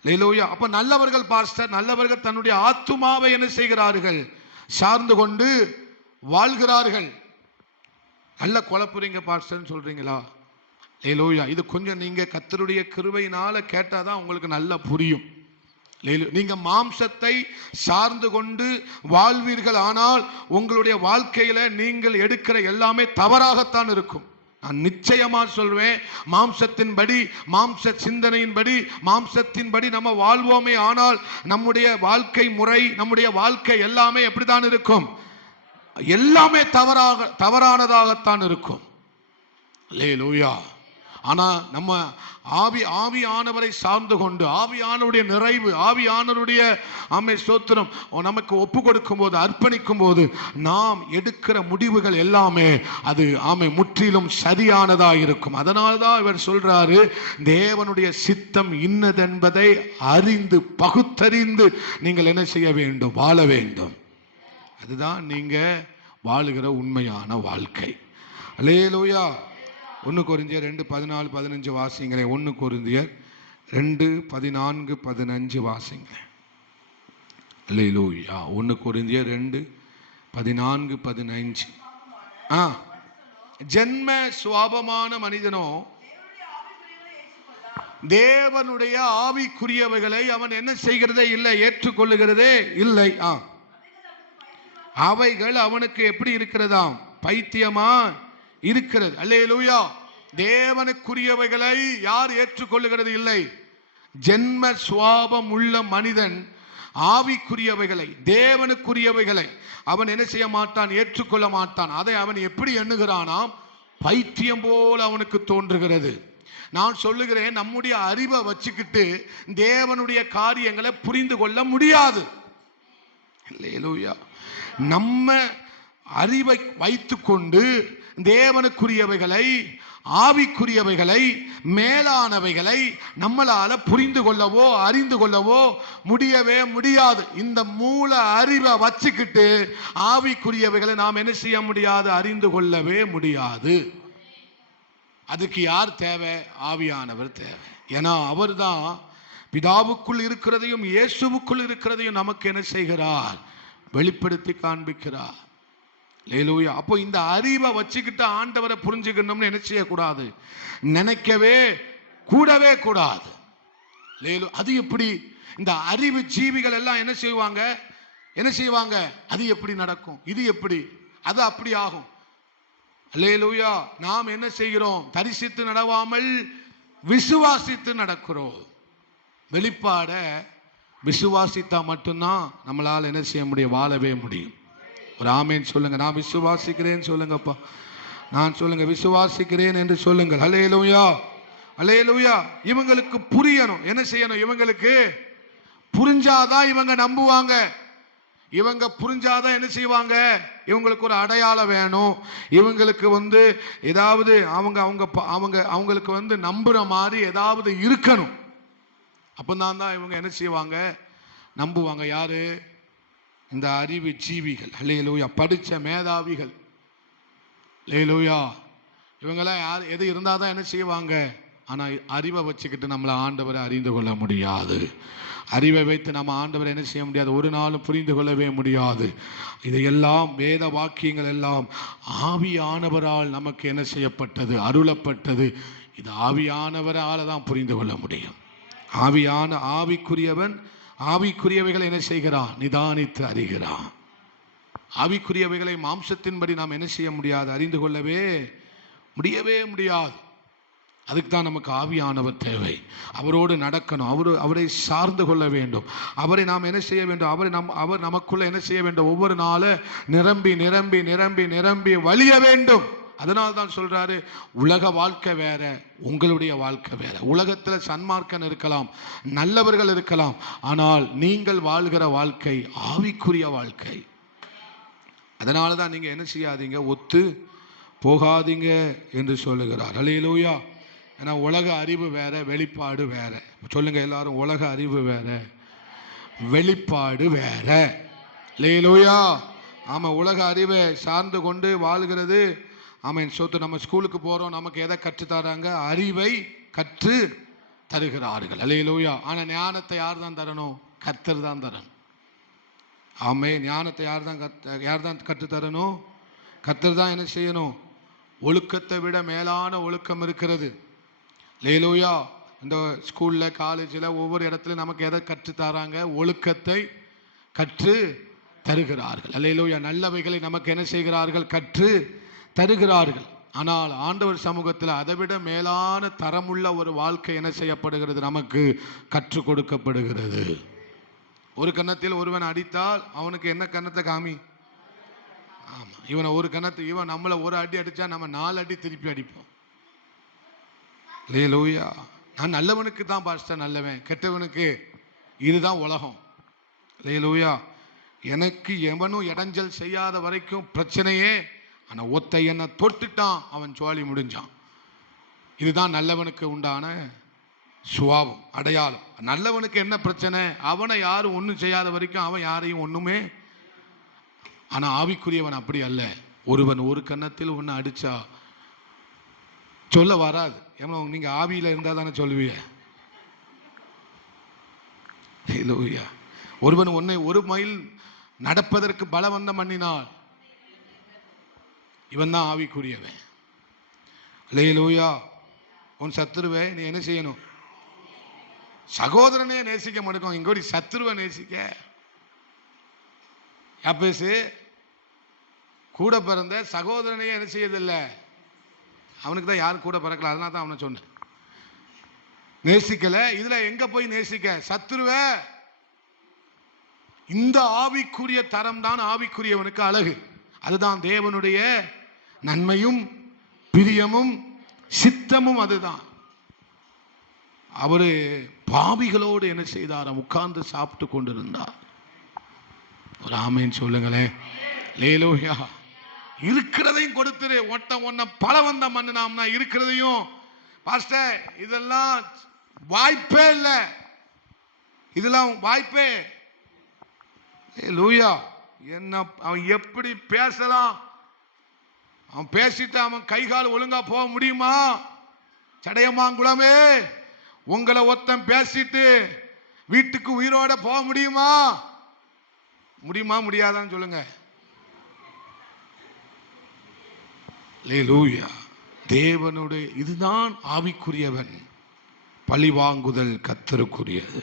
அல்லேலூயா. அப்ப நல்லவர்கள் பாஸ்டர், நல்லவர்கள் தன்னுடைய ஆத்துமாவை என்ன செய்கிறார்கள்? சார்ந்து கொண்டு வாழ்கிறார்கள். நல்ல குழப்புறீங்க பாஸ்டர்னு சொல்றீங்களா? ஹல்லேலூயா. இது கொஞ்சம் நீங்க கர்த்தருடைய கிருபையினால கேட்டாதான் உங்களுக்கு நல்லா புரியும். நீங்க மாம்சத்தை சார்ந்து கொண்டு வாழ்வீர்கள், ஆனால் உங்களுடைய வாழ்க்கையில நீங்கள் எடுக்கிற எல்லாமே தவறாகத்தான் இருக்கும். நான் நிச்சயமா சொல்வேன், மாம்சத்தின்படி, மாம்ச சிந்தனையின்படி, மாம்சத்தின்படி நம்ம வாழ்வோமே, ஆனால் நம்முடைய வாழ்க்கை முறை, நம்முடைய வாழ்க்கை எல்லாமே எப்படித்தான் இருக்கும்? எல்லாமே தவறானதாகத்தான் இருக்கும். அல்லேலூயா. ஆனா நம்ம ஆவியானவரை சார்ந்து கொண்டு, ஆவியானவருடைய நிறைவு, ஆவியானவருடைய ஸ்தோத்திரம் நமக்கு ஒப்பு கொடுக்கும் போது, அர்ப்பணிக்கும் போது நாம் எடுக்கிற முடிவுகள் எல்லாமே அது முற்றிலும் சரியானதா இருக்கும். அதனால்தான் இவர் சொல்றாரு, தேவனுடைய சித்தம் இன்னதென்பதை அறிந்து பகுத்தறிந்து நீங்கள் என்ன செய்ய வேண்டும்? வாழ வேண்டும். அதுதான் நீங்க வாழுகிற உண்மையான வாழ்க்கை. அல்லேலூயா. 1 கொரிந்தியர் 2:14-15 வாசிங்களேன். 1 கொரிந்தியர் 2:14-15 வாசிங்க. அல்லேலூயா. 1 கொரிந்தியர் 2:14-15. ஜென்ம சுவாபமான மனிதனோ தேவனுடைய ஆவிக்குரியவைகளை அவன் என்ன செய்கிறதே இல்லை, ஏற்றுக்கொள்ளுகிறதே இல்லை. அவைகள் அவனுக்கு எப்படி இருக்கிறதாம்? பைத்தியமா இருக்கிறது. அல்லேலூயா. தேவனுக்குரியவைகளை யார் ஏற்றுக்கொள்ளுகிறது இல்லை? ஜென்ம சுவாபம் உள்ள மனிதன் ஆவிக்குரியவைகளை, தேவனுக்குரியவைகளை அவன் என்ன செய்ய மாட்டான்? ஏற்றுக்கொள்ள மாட்டான். அதை அவன் எப்படி எண்ணுகிறானாம்? பைத்தியம் போல அவனுக்கு தோன்றுகிறது. நான் சொல்லுகிறேன், நம்முடைய அறிவை வச்சுக்கிட்டு தேவனுடைய காரியங்களை புரிந்து கொள்ள முடியாது. அல்லேலூயா. நம்ம அறிவை வைத்துக்கொண்டு தேவனுக்குரியவைகளை, ஆவிக்குரியவைகளை, மேலானவைகளை நம்மளால புரிந்து கொள்ளவோ அறிந்து கொள்ளவோ முடியவே முடியாது. இந்த மூல அறிவை வச்சுக்கிட்டு ஆவிக்குரியவைகளை நாம் என்ன செய்ய முடியாது? அறிந்து கொள்ளவே முடியாது. அதுக்கு யார் தேவை? ஆவியானவர் தேவை. ஏன்னா அவர் தான் பிதாவுக்குள் இருக்கிறதையும் இயேசுவுக்குள் இருக்கிறதையும் நமக்கு என்ன செய்கிறார்? வெளிப்படுத்தி காண்பிக்கிறார். அல்லேலூயா. அப்போ இந்த அறிவை வச்சுக்கிட்டு ஆண்டவரை புரிஞ்சுக்கணும்னு என்ன செய்யக்கூடாது? நினைக்கவே கூடவே கூடாது. அது எப்படி? இந்த அறிவு ஜீவிகள் எல்லாம் என்ன செய்வாங்க? அது எப்படி நடக்கும்? இது எப்படி? அது அப்படி ஆகும். அல்லேலூயா. நாம் என்ன செய்கிறோம்? தரிசித்து நடவாமல் விசுவாசித்து நடக்கிறோம். வெளிப்பாட விசுவாசித்தா மட்டும்தான் நம்மளால் என்ன செய்ய முடியும்? வாழவே முடியும். ஒரு ஆமேன் சொல்லுங்க. நான் விசுவாசிக்கிறேன் சொல்லுங்கப்பா. நான் சொல்லுங்க, விசுவாசிக்கிறேன் என்று சொல்லுங்கள். அல்லேலூயா. அல்லேலூயா. இவங்களுக்கு புரியணும். என்ன செய்யணும்? இவங்களுக்கு புரிஞ்சாதான் இவங்க நம்புவாங்க. இவங்க புரிஞ்சாதான் என்ன செய்வாங்க? இவங்களுக்கு ஒரு அடையாளம் வேணும். இவங்களுக்கு ஏதாவது அவங்களுக்கு நம்புற மாதிரி ஏதாவது இருக்கணும். அப்பதான் இவங்க என்ன செய்வாங்க? நம்புவாங்க. யாரு? இந்த அறிவு ஜீவிகள். அல்லேலூயா. படிச்ச மேதாவிகள். அல்லேலூயா. இவங்கெல்லாம் யார் எது இருந்தாதான் என்ன செய்வாங்க? ஆனா அறிவை வச்சுக்கிட்டு நம்மளை ஆண்டவரை அறிந்து கொள்ள முடியாது. அறிவை வைத்து நம்ம ஆண்டவரை என்ன செய்ய முடியாது? ஒரு நாளும் புரிந்து கொள்ளவே முடியாது. இதையெல்லாம் வேத வாக்கியங்கள் எல்லாம் ஆவியானவரால் நமக்கு என்ன செய்யப்பட்டது? அருளப்பட்டது. இது ஆவியானவரால் தான் புரிந்து கொள்ள முடியும். ஆவிக்குரியவன் ஆவிக்குரியவைகளை என்ன செய்கிறான்? நிதானித்து அறிகிறான். ஆவிக்குரியவைகளை மாம்சத்தின்படி நாம் என்ன செய்ய முடியாது? அறிந்து கொள்ளவே முடியாது. அதுக்கு தான் நமக்கு ஆவியானவர் தேவை. அவரோடு நடக்கணும். அவரை சார்ந்து கொள்ள வேண்டும். அவரை நாம் என்ன செய்ய வேண்டும்? அவர் நமக்குள்ள என்ன செய்ய வேண்டும்? ஒவ்வொரு நாளும் நிரம்பி நிரம்பி நிரம்பி நிரம்பி வழிய வேண்டும். அதனால தான் சொல்றாரு, உலக வாழ்க்கை வேற, உங்களுடைய வாழ்க்கை வேற. உலகத்தில் சன்மார்க்கன் இருக்கலாம், நல்லவர்கள் இருக்கலாம், ஆனால் நீங்கள் வாழ்கிற வாழ்க்கை ஆவிக்குரிய வாழ்க்கை. அதனால தான் நீங்க என்ன செய்யாதீங்க? ஒத்து போகாதீங்க என்று சொல்லுகிறார். அல்லேலூயா. ஏன்னா உலக அறிவு வேற, வெளிப்பாடு வேற. சொல்லுங்க எல்லாரும், உலக அறிவு வேற, வெளிப்பாடு வேற. அல்லேலூயா. ஆமா, உலக அறிவை சார்ந்து கொண்டு வாழ்கிறது. ஆமாம். சொத்து நம்ம ஸ்கூலுக்கு போகிறோம், நமக்கு எதை கற்றுத்தராங்க? அறிவை கற்று தருகிறார்கள். அல்லேலூயா. ஆனால் ஞானத்தை யார் தான் தரணும்? கர்த்தர் தான் தரணும். ஆமே. ஞானத்தை யார் தான் கற்றுத்தரணும்? கர்த்தர் தான் என்ன செய்யணும்? ஒழுக்கத்தை விட மேலான ஒழுக்கம் இருக்கிறது. லேலூயா. இந்த ஸ்கூலில் காலேஜில் ஒவ்வொரு இடத்துலையும் நமக்கு எதை கற்று தராங்க? ஒழுக்கத்தை கற்று தருகிறார்கள். அல்லேலூயா. நல்லவைகளை நமக்கு என்ன செய்கிறார்கள்? கற்று தருகிறார்கள். ஆனால் ஆண்டவர் சமூகத்தில் அதைவிட மேலான தரமுள்ள ஒரு வாழ்க்கை என்ன செய்யப்படுகிறது? நமக்கு கற்றுக் கொடுக்கப்படுகிறது. ஒரு கன்னத்தில் ஒருவன் அடித்தால் அவனுக்கு என்ன கன்னத்தை காமி? ஆமா, இவனை ஒரு கன்னத்து, இவன் நம்மளை ஒரு அடி அடிச்சா நம்ம 4 அடி திருப்பி அடிப்போம். அல்லேலூயா. நான் நல்லவனுக்கு தான் பாஸ்டர் நல்லவன், கெட்டவனுக்கு இதுதான் உலகம். அல்லேலூயா. எனக்கு எவனும் இடைஞ்சல் செய்யாத வரைக்கும் பிரச்சனையே. ஆனால் ஒத்தை என்ன தொட்டுட்டான், அவன் சோழி முடிஞ்சான். இதுதான் நல்லவனுக்கு உண்டான சுபாவம், அடையாளம். நல்லவனுக்கு என்ன பிரச்சனை? அவனை யாரும் ஒன்றும் செய்யாத வரைக்கும் அவன் யாரையும் ஒன்றுமே. ஆனால் ஆவிக்குரியவன் அப்படி அல்ல. ஒருவன் ஒரு கன்னத்தில் ஒன்று அடிச்சா சொல்ல வராது. ஏன்னா நீங்க ஆவியில இருந்தா தானே சொல்லுவீங்க. ஒருவன் உன்னை 1 மைல் நடப்பதற்கு பலவந்தம் பண்ணினாள், இவன் தான் ஆவிக்குரியவன். அல்லேலூயா. உன் சத்துருவை நீ என்ன செய்யணும்? சகோதரனே நேசிக்க மாட்டோம், இங்கோடி சத்துருவை நேசிக்க. யாப்பேசு கூட பிறந்த சகோதரனையே என்ன செய்யதில்லை. அவனுக்கு தான் யாரும் கூட பிறக்கல, அதனால தான் அவனை சொன்னேன் நேசிக்கல. இதுல எங்க போய் நேசிக்க? சத்துருவ. இந்த ஆவிக்குரிய தரம் தான் ஆவிக்குரியவனுக்கு அழகு. அதுதான் தேவனுடைய நன்மையும் பிரியமும் சித்தமும். அதுதான். அவரு பாவிகளோடு என்ன செய்தார்? உட்கார்ந்து சாப்பிட்டு கொண்டிருந்தார். ஒரு ஆமேன் சொல்லுங்களேன். லேலூயா. இருக்கிறதையும் கொடுத்துரு. ஒன்ன பலவந்தம் பண்ணினாம்னா இருக்கிறதையும். பாஸ்டர் இதெல்லாம் வாய்ப்பே இல்லை, இதெல்லாம் வாய்ப்பே. லூயா. என்ன அவன் எப்படி பேசலாம்? அவன் பேசிட்டு அவன் கை கால் ஒழுங்கா போக முடியுமா? சடையமாங்குளமே, உங்களை ஒருத்தன் பேசிட்டு வீட்டுக்கு உயிரோட போக முடியுமா? முடியுமா முடியாதான்னு சொல்லுங்க. அல்லேலூயா. தேவனுடைய இதுதான் ஆவிக்குரியவன். பழி வாங்குதல் கர்த்தருக்குரியது.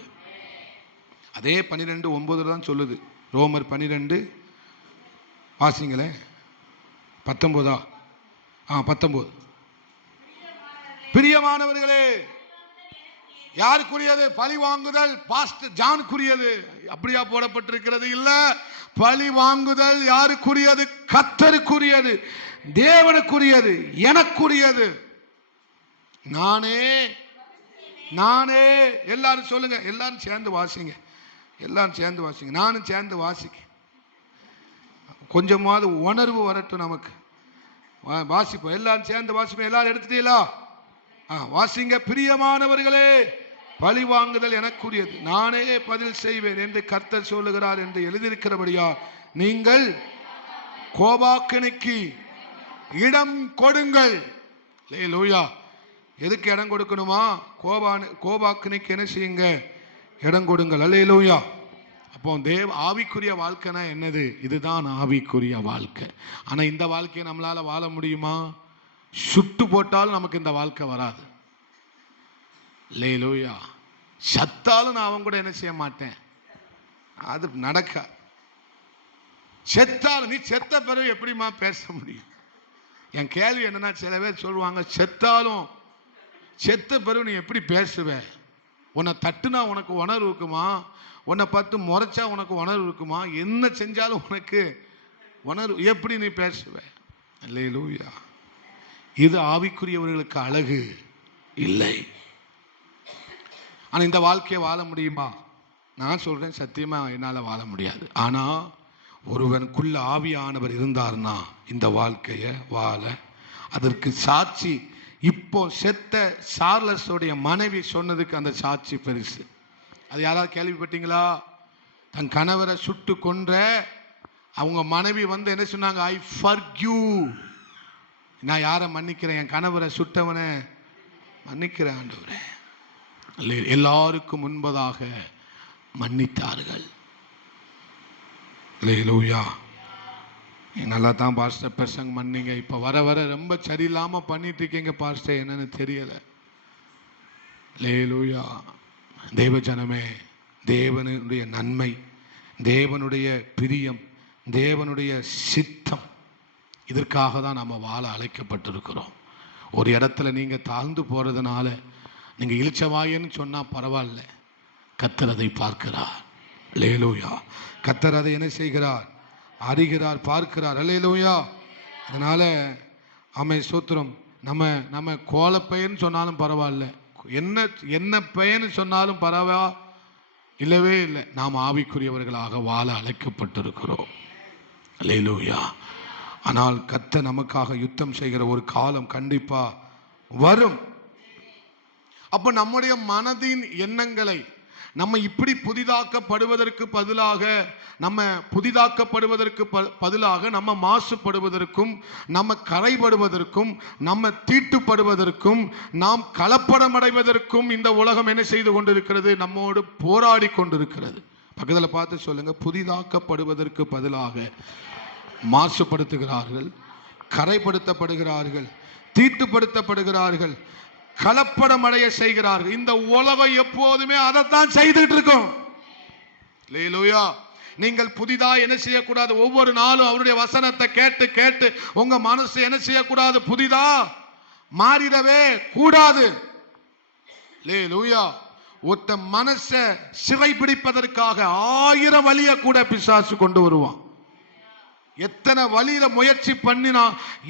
அதே 12:9 தான் சொல்லுது. ரோமர் 12 வாசிங்களே. 19 19. பிரியமானவர்களே, யாருக்குரியது? பழி வாங்குதல் பாஸ்டர் ஜானுக்குரியது. அப்படியா போடப்பட்டிருக்கிறது? இல்ல. பழி வாங்குதல் யாருக்குரியது? கர்த்தருக்குரியது, தேவனுக்குரியது, எனக்குரியது. நானே நானே. எல்லாரும் சொல்லுங்க, எல்லாரும் சேர்ந்து வாசிங்க, எல்லாரும் சேர்ந்து வாசிங்க, நானும் சேர்ந்து வாசிக்க. கொஞ்சமாவது உணர்வு வரட்டும் நமக்கு. வாசிப்போம், எல்லாரும் சேர்ந்து வாசிப்போம். எல்லாரும் எடுத்துட்டீங்களா? வாசிங்க. பிரியமானவர்களே, பழி வாங்குதல் எனக்குரியது, நானே பதில் செய்வேன் என்று கர்த்தர் சொல்லுகிறார் என்று எழுதியிருக்கிறபடியா நீங்கள் கோபாக்கனுக்கு இடம் கொடுங்கள். அல்லேலூயா. எதுக்கு இடம் கொடுக்கணுமா? கோபாக்கனுக்கு என்ன செய்யுங்க? இடம் கொடுங்கள். அல்லேலூயா. அப்போ ஆவிக்குரிய வாழ்க்கைனா என்னது? இதுதான் ஆவிக்குரிய வாழ்க்கை. ஆனா இந்த வாழ்க்கையை நம்மளால வாழ முடியுமா? சுட்டு போட்டாலும் நமக்கு இந்த வாழ்க்கை வராது. அல்லேலூயா. சத்தாலும் நான் அவன் கூட என்ன செய்ய மாட்டேன், அது நடக்க. செத்தாலும், நீ செத்த பிறகு எப்படிமா பேச முடியும்? என் கேள்வி என்னன்னா, சில பேர் சொல்லுவாங்க, செத்தாலும் செத்த பிறகு நீ எப்படி பேசுவ? உன்னை தட்டுனா உனக்கு உணர்வு இருக்குமா? உன்னை பார்த்து முறைச்சா உனக்கு உணர்வு இருக்குமா? என்ன செஞ்சாலும் உனக்கு உணர்வு, எப்படி நீ பேசுவ? அல்லேலூயா. இது ஆவிக்குரியவர்களுக்கு அழகு இல்லை. ஆனால் இந்த வாழ்க்கையை வாழ முடியுமா? நான் சொல்றேன், சத்தியமா என்னால் வாழ முடியாது. ஆனால் ஒருவனுக்குள்ள ஆவியானவர் இருந்தார்னா இந்த வாழ்க்கையை வாழ. அதற்கு சாட்சி இப்போ செத்த சார்லஸோடைய மனைவி சொன்னதுக்கு அந்த சாட்சி பெருசு. அது யாராவது கேள்விப்பட்டீங்களா? தன் கணவரை சுட்டு கொன்ற அவங்க மனைவி வந்து என்ன சொன்னாங்க? ஐ ஃபர்கியூ. நான் யாரை மன்னிக்கிறேன்? என் கணவரை சுட்டவனை மன்னிக்கிறேன் ஆண்டவரே. எல்லாருக்கும் முன்பதாக மன்னித்தார்கள். அல்லேலூயா. நல்லா தான் பாஸ்டர் பிரசங்கம் பண்ணீங்க. இப்போ வர வர ரொம்ப சரியில்லாமல் பண்ணிட்டு இருக்கீங்க பாஸ்டர், என்னன்னு தெரியலை. அல்லேலூயா. தேவ ஜனமே, தேவனுடைய நன்மை, தேவனுடைய பிரியம், தேவனுடைய சித்தம், இதற்காக தான் நம்ம வாழ அழைக்கப்பட்டிருக்கிறோம். ஒரு இடத்துல நீங்கள் தாழ்ந்து போகிறதுனால நீங்கள் இளிச்சவாயன்னு சொன்னால் பரவாயில்ல, கர்த்தர் அதை பார்க்கிறார். அல்லேலூயா. கர்த்தர் அதை என்ன செய்கிறார்? அறிகிறார், பார்க்கிறார். அல்லேலூயா. அதனால் ஆமை ஸ்தோத்திரம். நம்ம கோலப்பையன்னு சொன்னாலும் பரவாயில்ல, என்ன பெயர்னு சொன்னாலும் பரவா இல்லவே இல்லை. நாம் ஆவிக்குரியவர்களாக வாழ அழைக்கப்பட்டிருக்கிறோம். அல்லேலூயா. ஆனால் கர்த்தர் நமக்காக யுத்தம் செய்கிற ஒரு காலம் கண்டிப்பா வரும். அப்ப நம்முடைய மனதின் எண்ணங்களை நம்ம இப்படி புதிதாக்கப்படுவதற்கு பதிலாக நம்ம மாசுபடுவதற்கும், நம்ம கரைபடுவதற்கும், நம்ம தீட்டுப்படுவதற்கும், நாம் கலப்படமடைவதற்கும் இந்த உலகம் என்ன செய்து கொண்டிருக்கிறது? நம்மோடு போராடி கொண்டிருக்கிறது. பக்கத்தில் பார்த்து சொல்லுங்க, புதிதாக்கப்படுவதற்கு பதிலாக மாசுபடுத்துகிறார்கள், கரைப்படுத்தப்படுகிறார்கள், தீட்டுப்படுத்தப்படுகிறார்கள், கலப்படமடைய செய்கிறார்கள். இந்த உலகம் எப்போதுமே அதைத்தான் செய்துட்டு இருக்கும். அல்லேலூயா. நீங்கள் புதிதா என்ன செய்யக்கூடாது? ஒவ்வொரு நாளும் அவருடைய வசனத்தை கேட்டு கேட்டு உங்க மனசு என்ன செய்யக்கூடாது? புதிதா மாறிடவே கூடாது. அல்லேலூயா. ஒருத்த மனசை சிறை பிடிப்பதற்காக 1000 வழியை கூட பிசாசு கொண்டு வருவான். எத்தனை வழியில முயற்சி பண்ணினா,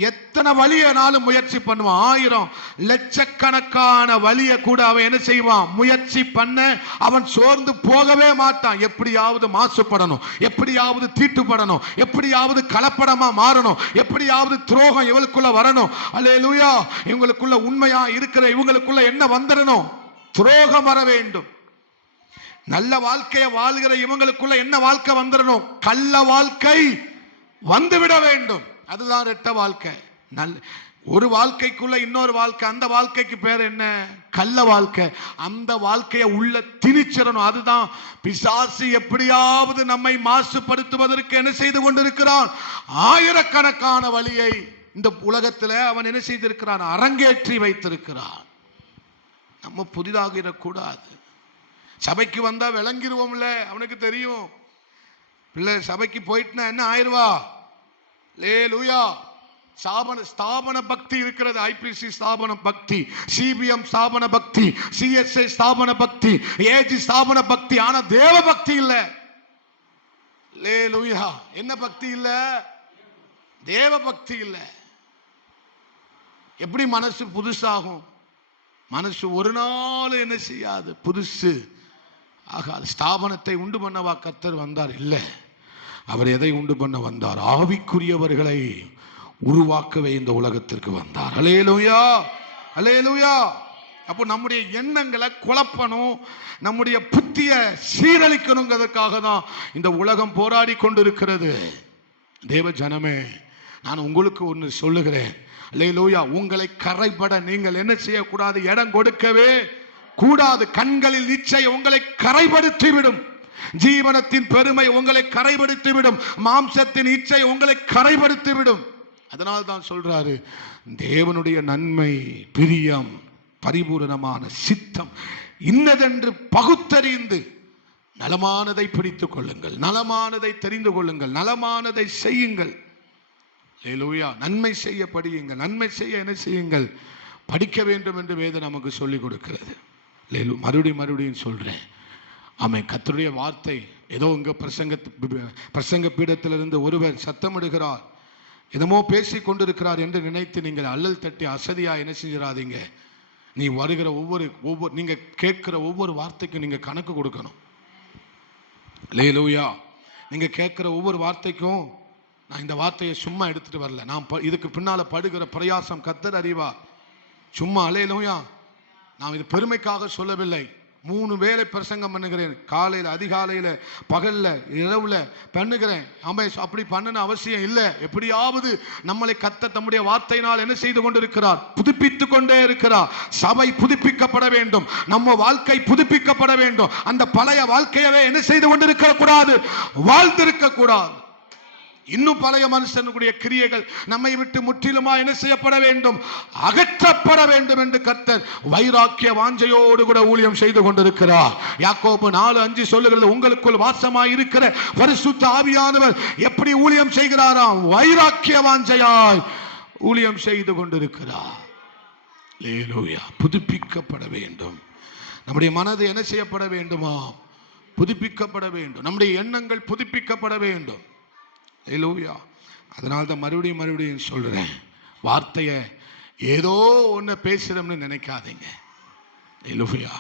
எத்தனை வழியனாலும் முயற்சி பண்ணுவான். 1000 லட்சக்கணக்கான வழியை கூட அவன் என்ன செய்வான்? முயற்சி பண்ண அவன் சோர்ந்து போகவே மாட்டான். எப்படியாவது மாசுபடணும், எப்படியாவது தீட்டுப்படணும், எப்படியாவது கலப்படமா மாறணும், எப்படியாவது துரோகம் இவங்களுக்குள்ள வரணும். அல்லேலூயா. இவங்களுக்குள்ள உண்மையா இருக்கிற இவங்களுக்குள்ள என்ன வந்துடணும்? துரோகம் வர வேண்டும். நல்ல வாழ்க்கையை வாழ்கிற இவங்களுக்குள்ள என்ன வாழ்க்கை வந்துடணும்? கள்ள வாழ்க்கை வந்துவிட வேண்டும். அதுதான் ரெட்ட வாழ்க்கை. ஒரு வாழ்க்கைக்குள்ள இன்னொரு வாழ்க்கை, அந்த வாழ்க்கைக்கு பேர் என்ன? கள்ள வாழ்க்கை. அந்த வாழ்க்கையை உள்ள திணிச்சிடணும். அதுதான் பிசாசு எப்படியாவது நம்மை மாசுபடுத்துவதற்கு என்ன செய்து கொண்டிருக்கிறான்? 1000கணக்கான வழியை இந்த உலகத்தில் அவன் என்ன செய்திருக்கிறான்? அரங்கேற்றி வைத்திருக்கிறான். நம்ம புதிதாகிடக்கூடாது. சபைக்கு வந்தா விளங்கிடுவோம்ல, அவனுக்கு தெரியும். பிள்ளை சபைக்கு போயிட்டுனா என்ன ஆயிடுவா? அல்லேலூயா. ஸ்தாபன பக்தி இருக்கிறது. ஐபிசி ஸ்தாபன பக்தி, சிபிஎம் ஸ்தாபன பக்தி, சிஎஸ்ஐ ஸ்தாபன பக்தி, ஏஜி ஸ்தாபன பக்தி. ஆனா தேவ பக்தி இல்ல. அல்லேலூயா. என்ன பக்தி இல்ல? தேவ பக்தி இல்ல. எப்படி மனசு புதுசாகும்? மனசு ஒரு நாள் என்ன செய்யாது? புதுசு ஆகாது. ஸ்தாபனத்தை உண்டு பண்ணவா கர்த்தர் வந்தார்? இல்ல. அவர் எதை உண்டு பண்ண வந்தார்? ஆவிக்குரியவர்களை உருவாக்கவே இந்த உலகத்திற்கு வந்தார். அல்லேலூயா. அல்லேலூயா. அப்போ நம்முடைய எண்ணங்களை குழப்பணும், நம்முடைய புத்திய சீரழிக்கணுங்கிறதுக்காக தான் இந்த உலகம் போராடி கொண்டிருக்கிறது. தேவ ஜனமே, நான் உங்களுக்கு ஒன்று சொல்லுகிறேன். அல்லேலூயா. உங்களை கரைபட நீங்கள் என்ன செய்யக்கூடாது? இடம் கொடுக்கவே கூடாது. கண்களில் இச்சை உங்களை கரைபடுத்திவிடும். ஜீவனத்தின் பெருமை உங்களை கரைபடுத்திவிடும். மாம்சத்தின் இச்சை உங்களை கரைபடுத்திவிடும். அதனால் தான் சொல்றாரு, தேவனுடைய நன்மை, பிரியம், பரிபூரணமான சித்தம் இன்னதென்று பகுத்தறிந்து நலமானதை பிடித்துக் கொள்ளுங்கள், நலமானதை தெரிந்து கொள்ளுங்கள், நலமானதை செய்யுங்கள். அல்லேலூயா. நன்மை செய்ய படியுங்கள். நன்மை செய்ய என்ன செய்யுங்கள்? படிக்க வேண்டும் என்று வேதம் நமக்கு சொல்லிக் கொடுக்கிறது. மறுபடியும் சொல்றேன். ஆமென். கர்த்தருடைய வார்த்தை ஏதோ உங்க பிரசங்க பீடத்திலிருந்து ஒருவர் சத்தமிடுகிறார், என்னமோ பேசி கொண்டிருக்கிறார் என்று நினைத்து நீங்கள் அல்லல் தட்டி அசதியா என்ன செஞ்சிடாதீங்க. நீ வருகிற ஒவ்வொரு நீங்க கேட்கிற ஒவ்வொரு வார்த்தைக்கும் நீங்க கணக்கு கொடுக்கணும். அல்லேலூயா. நீங்க கேட்கிற ஒவ்வொரு வார்த்தைக்கும், நான் இந்த வார்த்தையை சும்மா எடுத்துட்டு வரல, நான் இதுக்கு பின்னால படுகிற பிரயாசம் கர்த்தர் அறிவார். சும்மா அல்லேலூயா. நான் இது பெருமைக்காக சொல்லவில்லை. 3 வேளை பிரசங்கம் பண்ணுகிறேன். காலையில், அதிகாலையில், பகல்ல, இரவுல பண்ணுகிறேன். அப்படி பண்ணன அவசியம் இல்லை. எப்படியாவது நம்மளை கர்த்தர் தம்முடைய வார்த்தையினால் என்ன செய்து கொண்டிருக்கிறார்? புதுப்பித்துக் கொண்டே இருக்கிறார். சபை புதுப்பிக்கப்பட வேண்டும். நம்ம வாழ்க்கை புதுப்பிக்கப்பட வேண்டும். அந்த பழைய வாழ்க்கையவே என்ன செய்து கொண்டிருக்க கூடாது? வாழ்ந்திருக்க கூடாது. இன்னும் பழைய மனுஷனுடைய கிரியைகள் நம்மை விட்டு முற்றிலுமா என்ன செய்யப்பட வேண்டும்? அகற்றப்பட வேண்டும் என்று கர்த்தர் வைராக்கிய வாஞ்சையோடு கூட ஊழியம் செய்து கொண்டிருக்கிறார். யாக்கோபு 4:5 சொல்லுகிறது, உங்களுக்குள் வாசமாய் இருக்கிற பரிசுத்த ஆவியானவர் எப்படி ஊழியம் செய்கிறாராம்? வைராக்கிய வாஞ்சையாய் ஊழியம் செய்து கொண்டிருக்கிறார். அல்லேலூயா. புதுப்பிக்கப்பட வேண்டும். நம்முடைய மனது என்ன செய்யப்பட வேண்டுமா? புதுப்பிக்கப்பட வேண்டும். நம்முடைய எண்ணங்கள் புதுப்பிக்கப்பட வேண்டும். அல்லேலூயா. அதனால தான் மறுபடியும் சொல்றேன், வார்த்தையை ஏதோ ஒன்று பேசுறோம்னு நினைக்காதீங்க. அல்லேலூயா.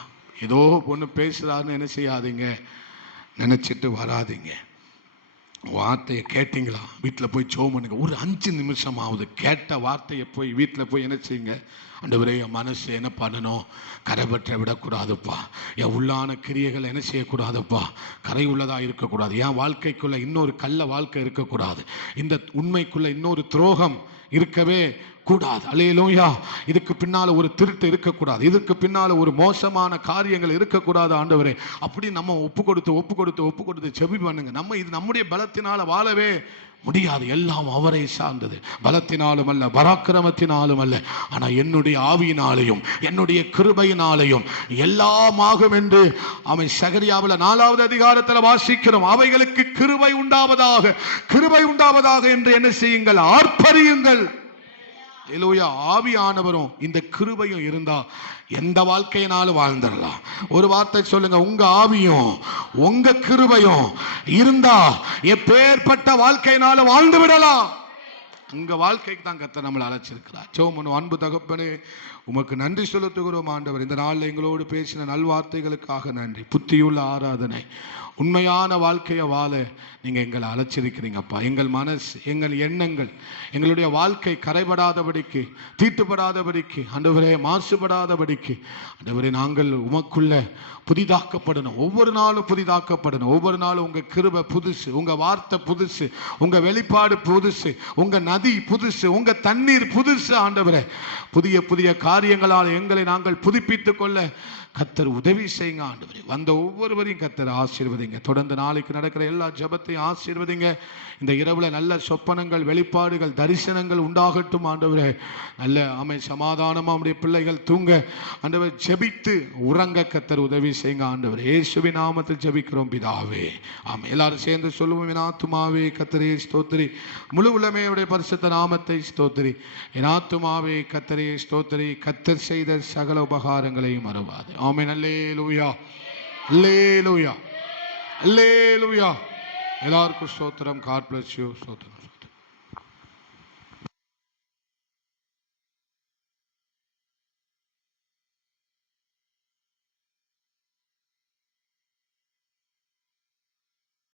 ஏதோ ஒன்று பேசுறாருன்னு என்ன செய்யாதீங்க, நினைச்சிட்டு வராதிங்க. வார்த்தையை கேட்டீங்களா, வீட்டில் போய் ஜெபம் பண்ணுங்க. ஒரு 5 நிமிஷமாவது கேட்ட வார்த்தையை போய் வீட்டில் போய் என்ன செய்யுங்க, ஆண்டவரே என் மனசு என்ன பண்ணணும், கரைபற்ற விடக்கூடாதுப்பா. என் உள்ளான கிரியைகள் என்ன செய்யக்கூடாதுப்பா, கரை உள்ளதாக இருக்கக்கூடாது. என் வாழ்க்கைக்குள்ள இன்னொரு கள்ள வாழ்க்கை இருக்கக்கூடாது. இந்த உண்மைக்குள்ள இன்னொரு துரோகம் இருக்கவே கூடாது. அல்லேலூயா. இதுக்கு பின்னால ஒரு திருட்டு இருக்கக்கூடாது. இதுக்கு பின்னால ஒரு மோசமான காரியங்கள் இருக்கக்கூடாது. ஆண்டவரே, அப்படி நம்ம ஒப்பு கொடுத்து செபி பண்ணுங்க. நம்ம இது நம்முடைய பலத்தினால வாழவே முடியாது. எல்லாம் அவரை சார்ந்தது. பலத்தினாலும் அல்ல, பராக்கிரமத்தினாலும் அல்ல, ஆனா என்னுடைய ஆவியினாலையும் என்னுடைய கிருபையினாலையும் எல்லாம் ஆகும் என்று அவன் சகரியாவில் 4வது அதிகாரத்தில் வாசிக்கிறோம். அவைகளுக்கு கிருபை உண்டாவதாக என்று என்ன செய்யுங்கள், ஆர்ப்பரியுங்கள். அல்லேலூயா. ஆவியானவரும் இந்த கிருபையும் இருந்தா எந்த வாழ்க்கையினாலும் வாழ்ந்துடலாம். ஒரு வார்த்தை சொல்லுங்க, உங்க ஆவியும் உங்க கிருபையும் இருந்தா எப்பேற்பட்ட வாழ்க்கையினாலும் வாழ்ந்து விடலாம். உங்க வாழ்க்கைக்கு தான் கர்த்தர் நம்மளை அழைச்சிருக்கிறார். ஜெபம். அன்பு தகப்பனே, உமக்கு நன்றி செலுத்துகிறோம் ஆண்டவர். இந்த நாளில் எங்களோடு பேசின நல்வார்த்தைகளுக்காக நன்றி. புத்தியுள்ள ஆராதனை, உண்மையான வாழ்க்கையை வாழ நீங்க எங்களை அழைச்சிருக்கிறீங்கப்பா. எங்கள் மனசு, எங்கள் எண்ணங்கள், எங்களுடைய வாழ்க்கை கரைபடாதபடிக்கு, தீட்டுப்படாதபடிக்கு, ஆண்டவரே மாசுபடாதபடிக்கு, ஆண்டவரே நாங்கள் உமக்குள்ள புதிதாக்கப்படணும். ஒவ்வொரு நாளும் புதிதாக்கப்படணும். ஒவ்வொரு நாளும் உங்க கிருபை புதுசு, உங்க வார்த்தை புதுசு, உங்க வெளிப்பாடு புதுசு, உங்க நதி புதுசு, உங்க தண்ணீர் புதுசு. ஆண்டவரே, புதிய புதிய காரியங்களால் எங்களை நாங்கள் புதுப்பித்துக் கொள்ள கர்த்தர் உதவி செய்யுங்க. ஆண்டவரே, வந்த ஒவ்வொருவரையும் கர்த்தர் ஆசீர்வதிங்க. தொடர்ந்து நாளைக்கு நடக்கிற எல்லா ஜெபத்தையும் ஆசீர்வதிங்க. இந்த இரவுல நல்ல சொப்பனங்கள், வெளிப்பாடுகள், தரிசனங்கள் உண்டாகட்டும். ஆண்டவரே, நல்ல சமாதானமா நம்முடைய பிள்ளைகள் தூங்க, ஆண்டவரே, ஜெபித்து உறங்க கர்த்தர் உதவி செய்யுங்க. ஆண்டவரே, இயேசுவின் நாமத்தில் ஜெபிக்கிறோம் பிதாவே, ஆமென். எல்லாரும் சேர்ந்து சொல்லுவோம், என் ஆத்துமாவே கர்த்தரே ஸ்தோத்திரி, முழு உள்ளமையுடைய பரிசுத்த நாமத்தை ஸ்தோத்திரி. என் ஆத்துமாவே கர்த்தரே ஸ்தோத்திரி, கர்த்தர் செய்த சகல உபகாரங்களையும் மறவாது. ஆமென். அல்லேலூயா, அல்லேலூயா, அல்லேலூயா. எல்லாருக்கும் ஸ்தோத்திரம். God bless you. ஸ்தோத்திரம்.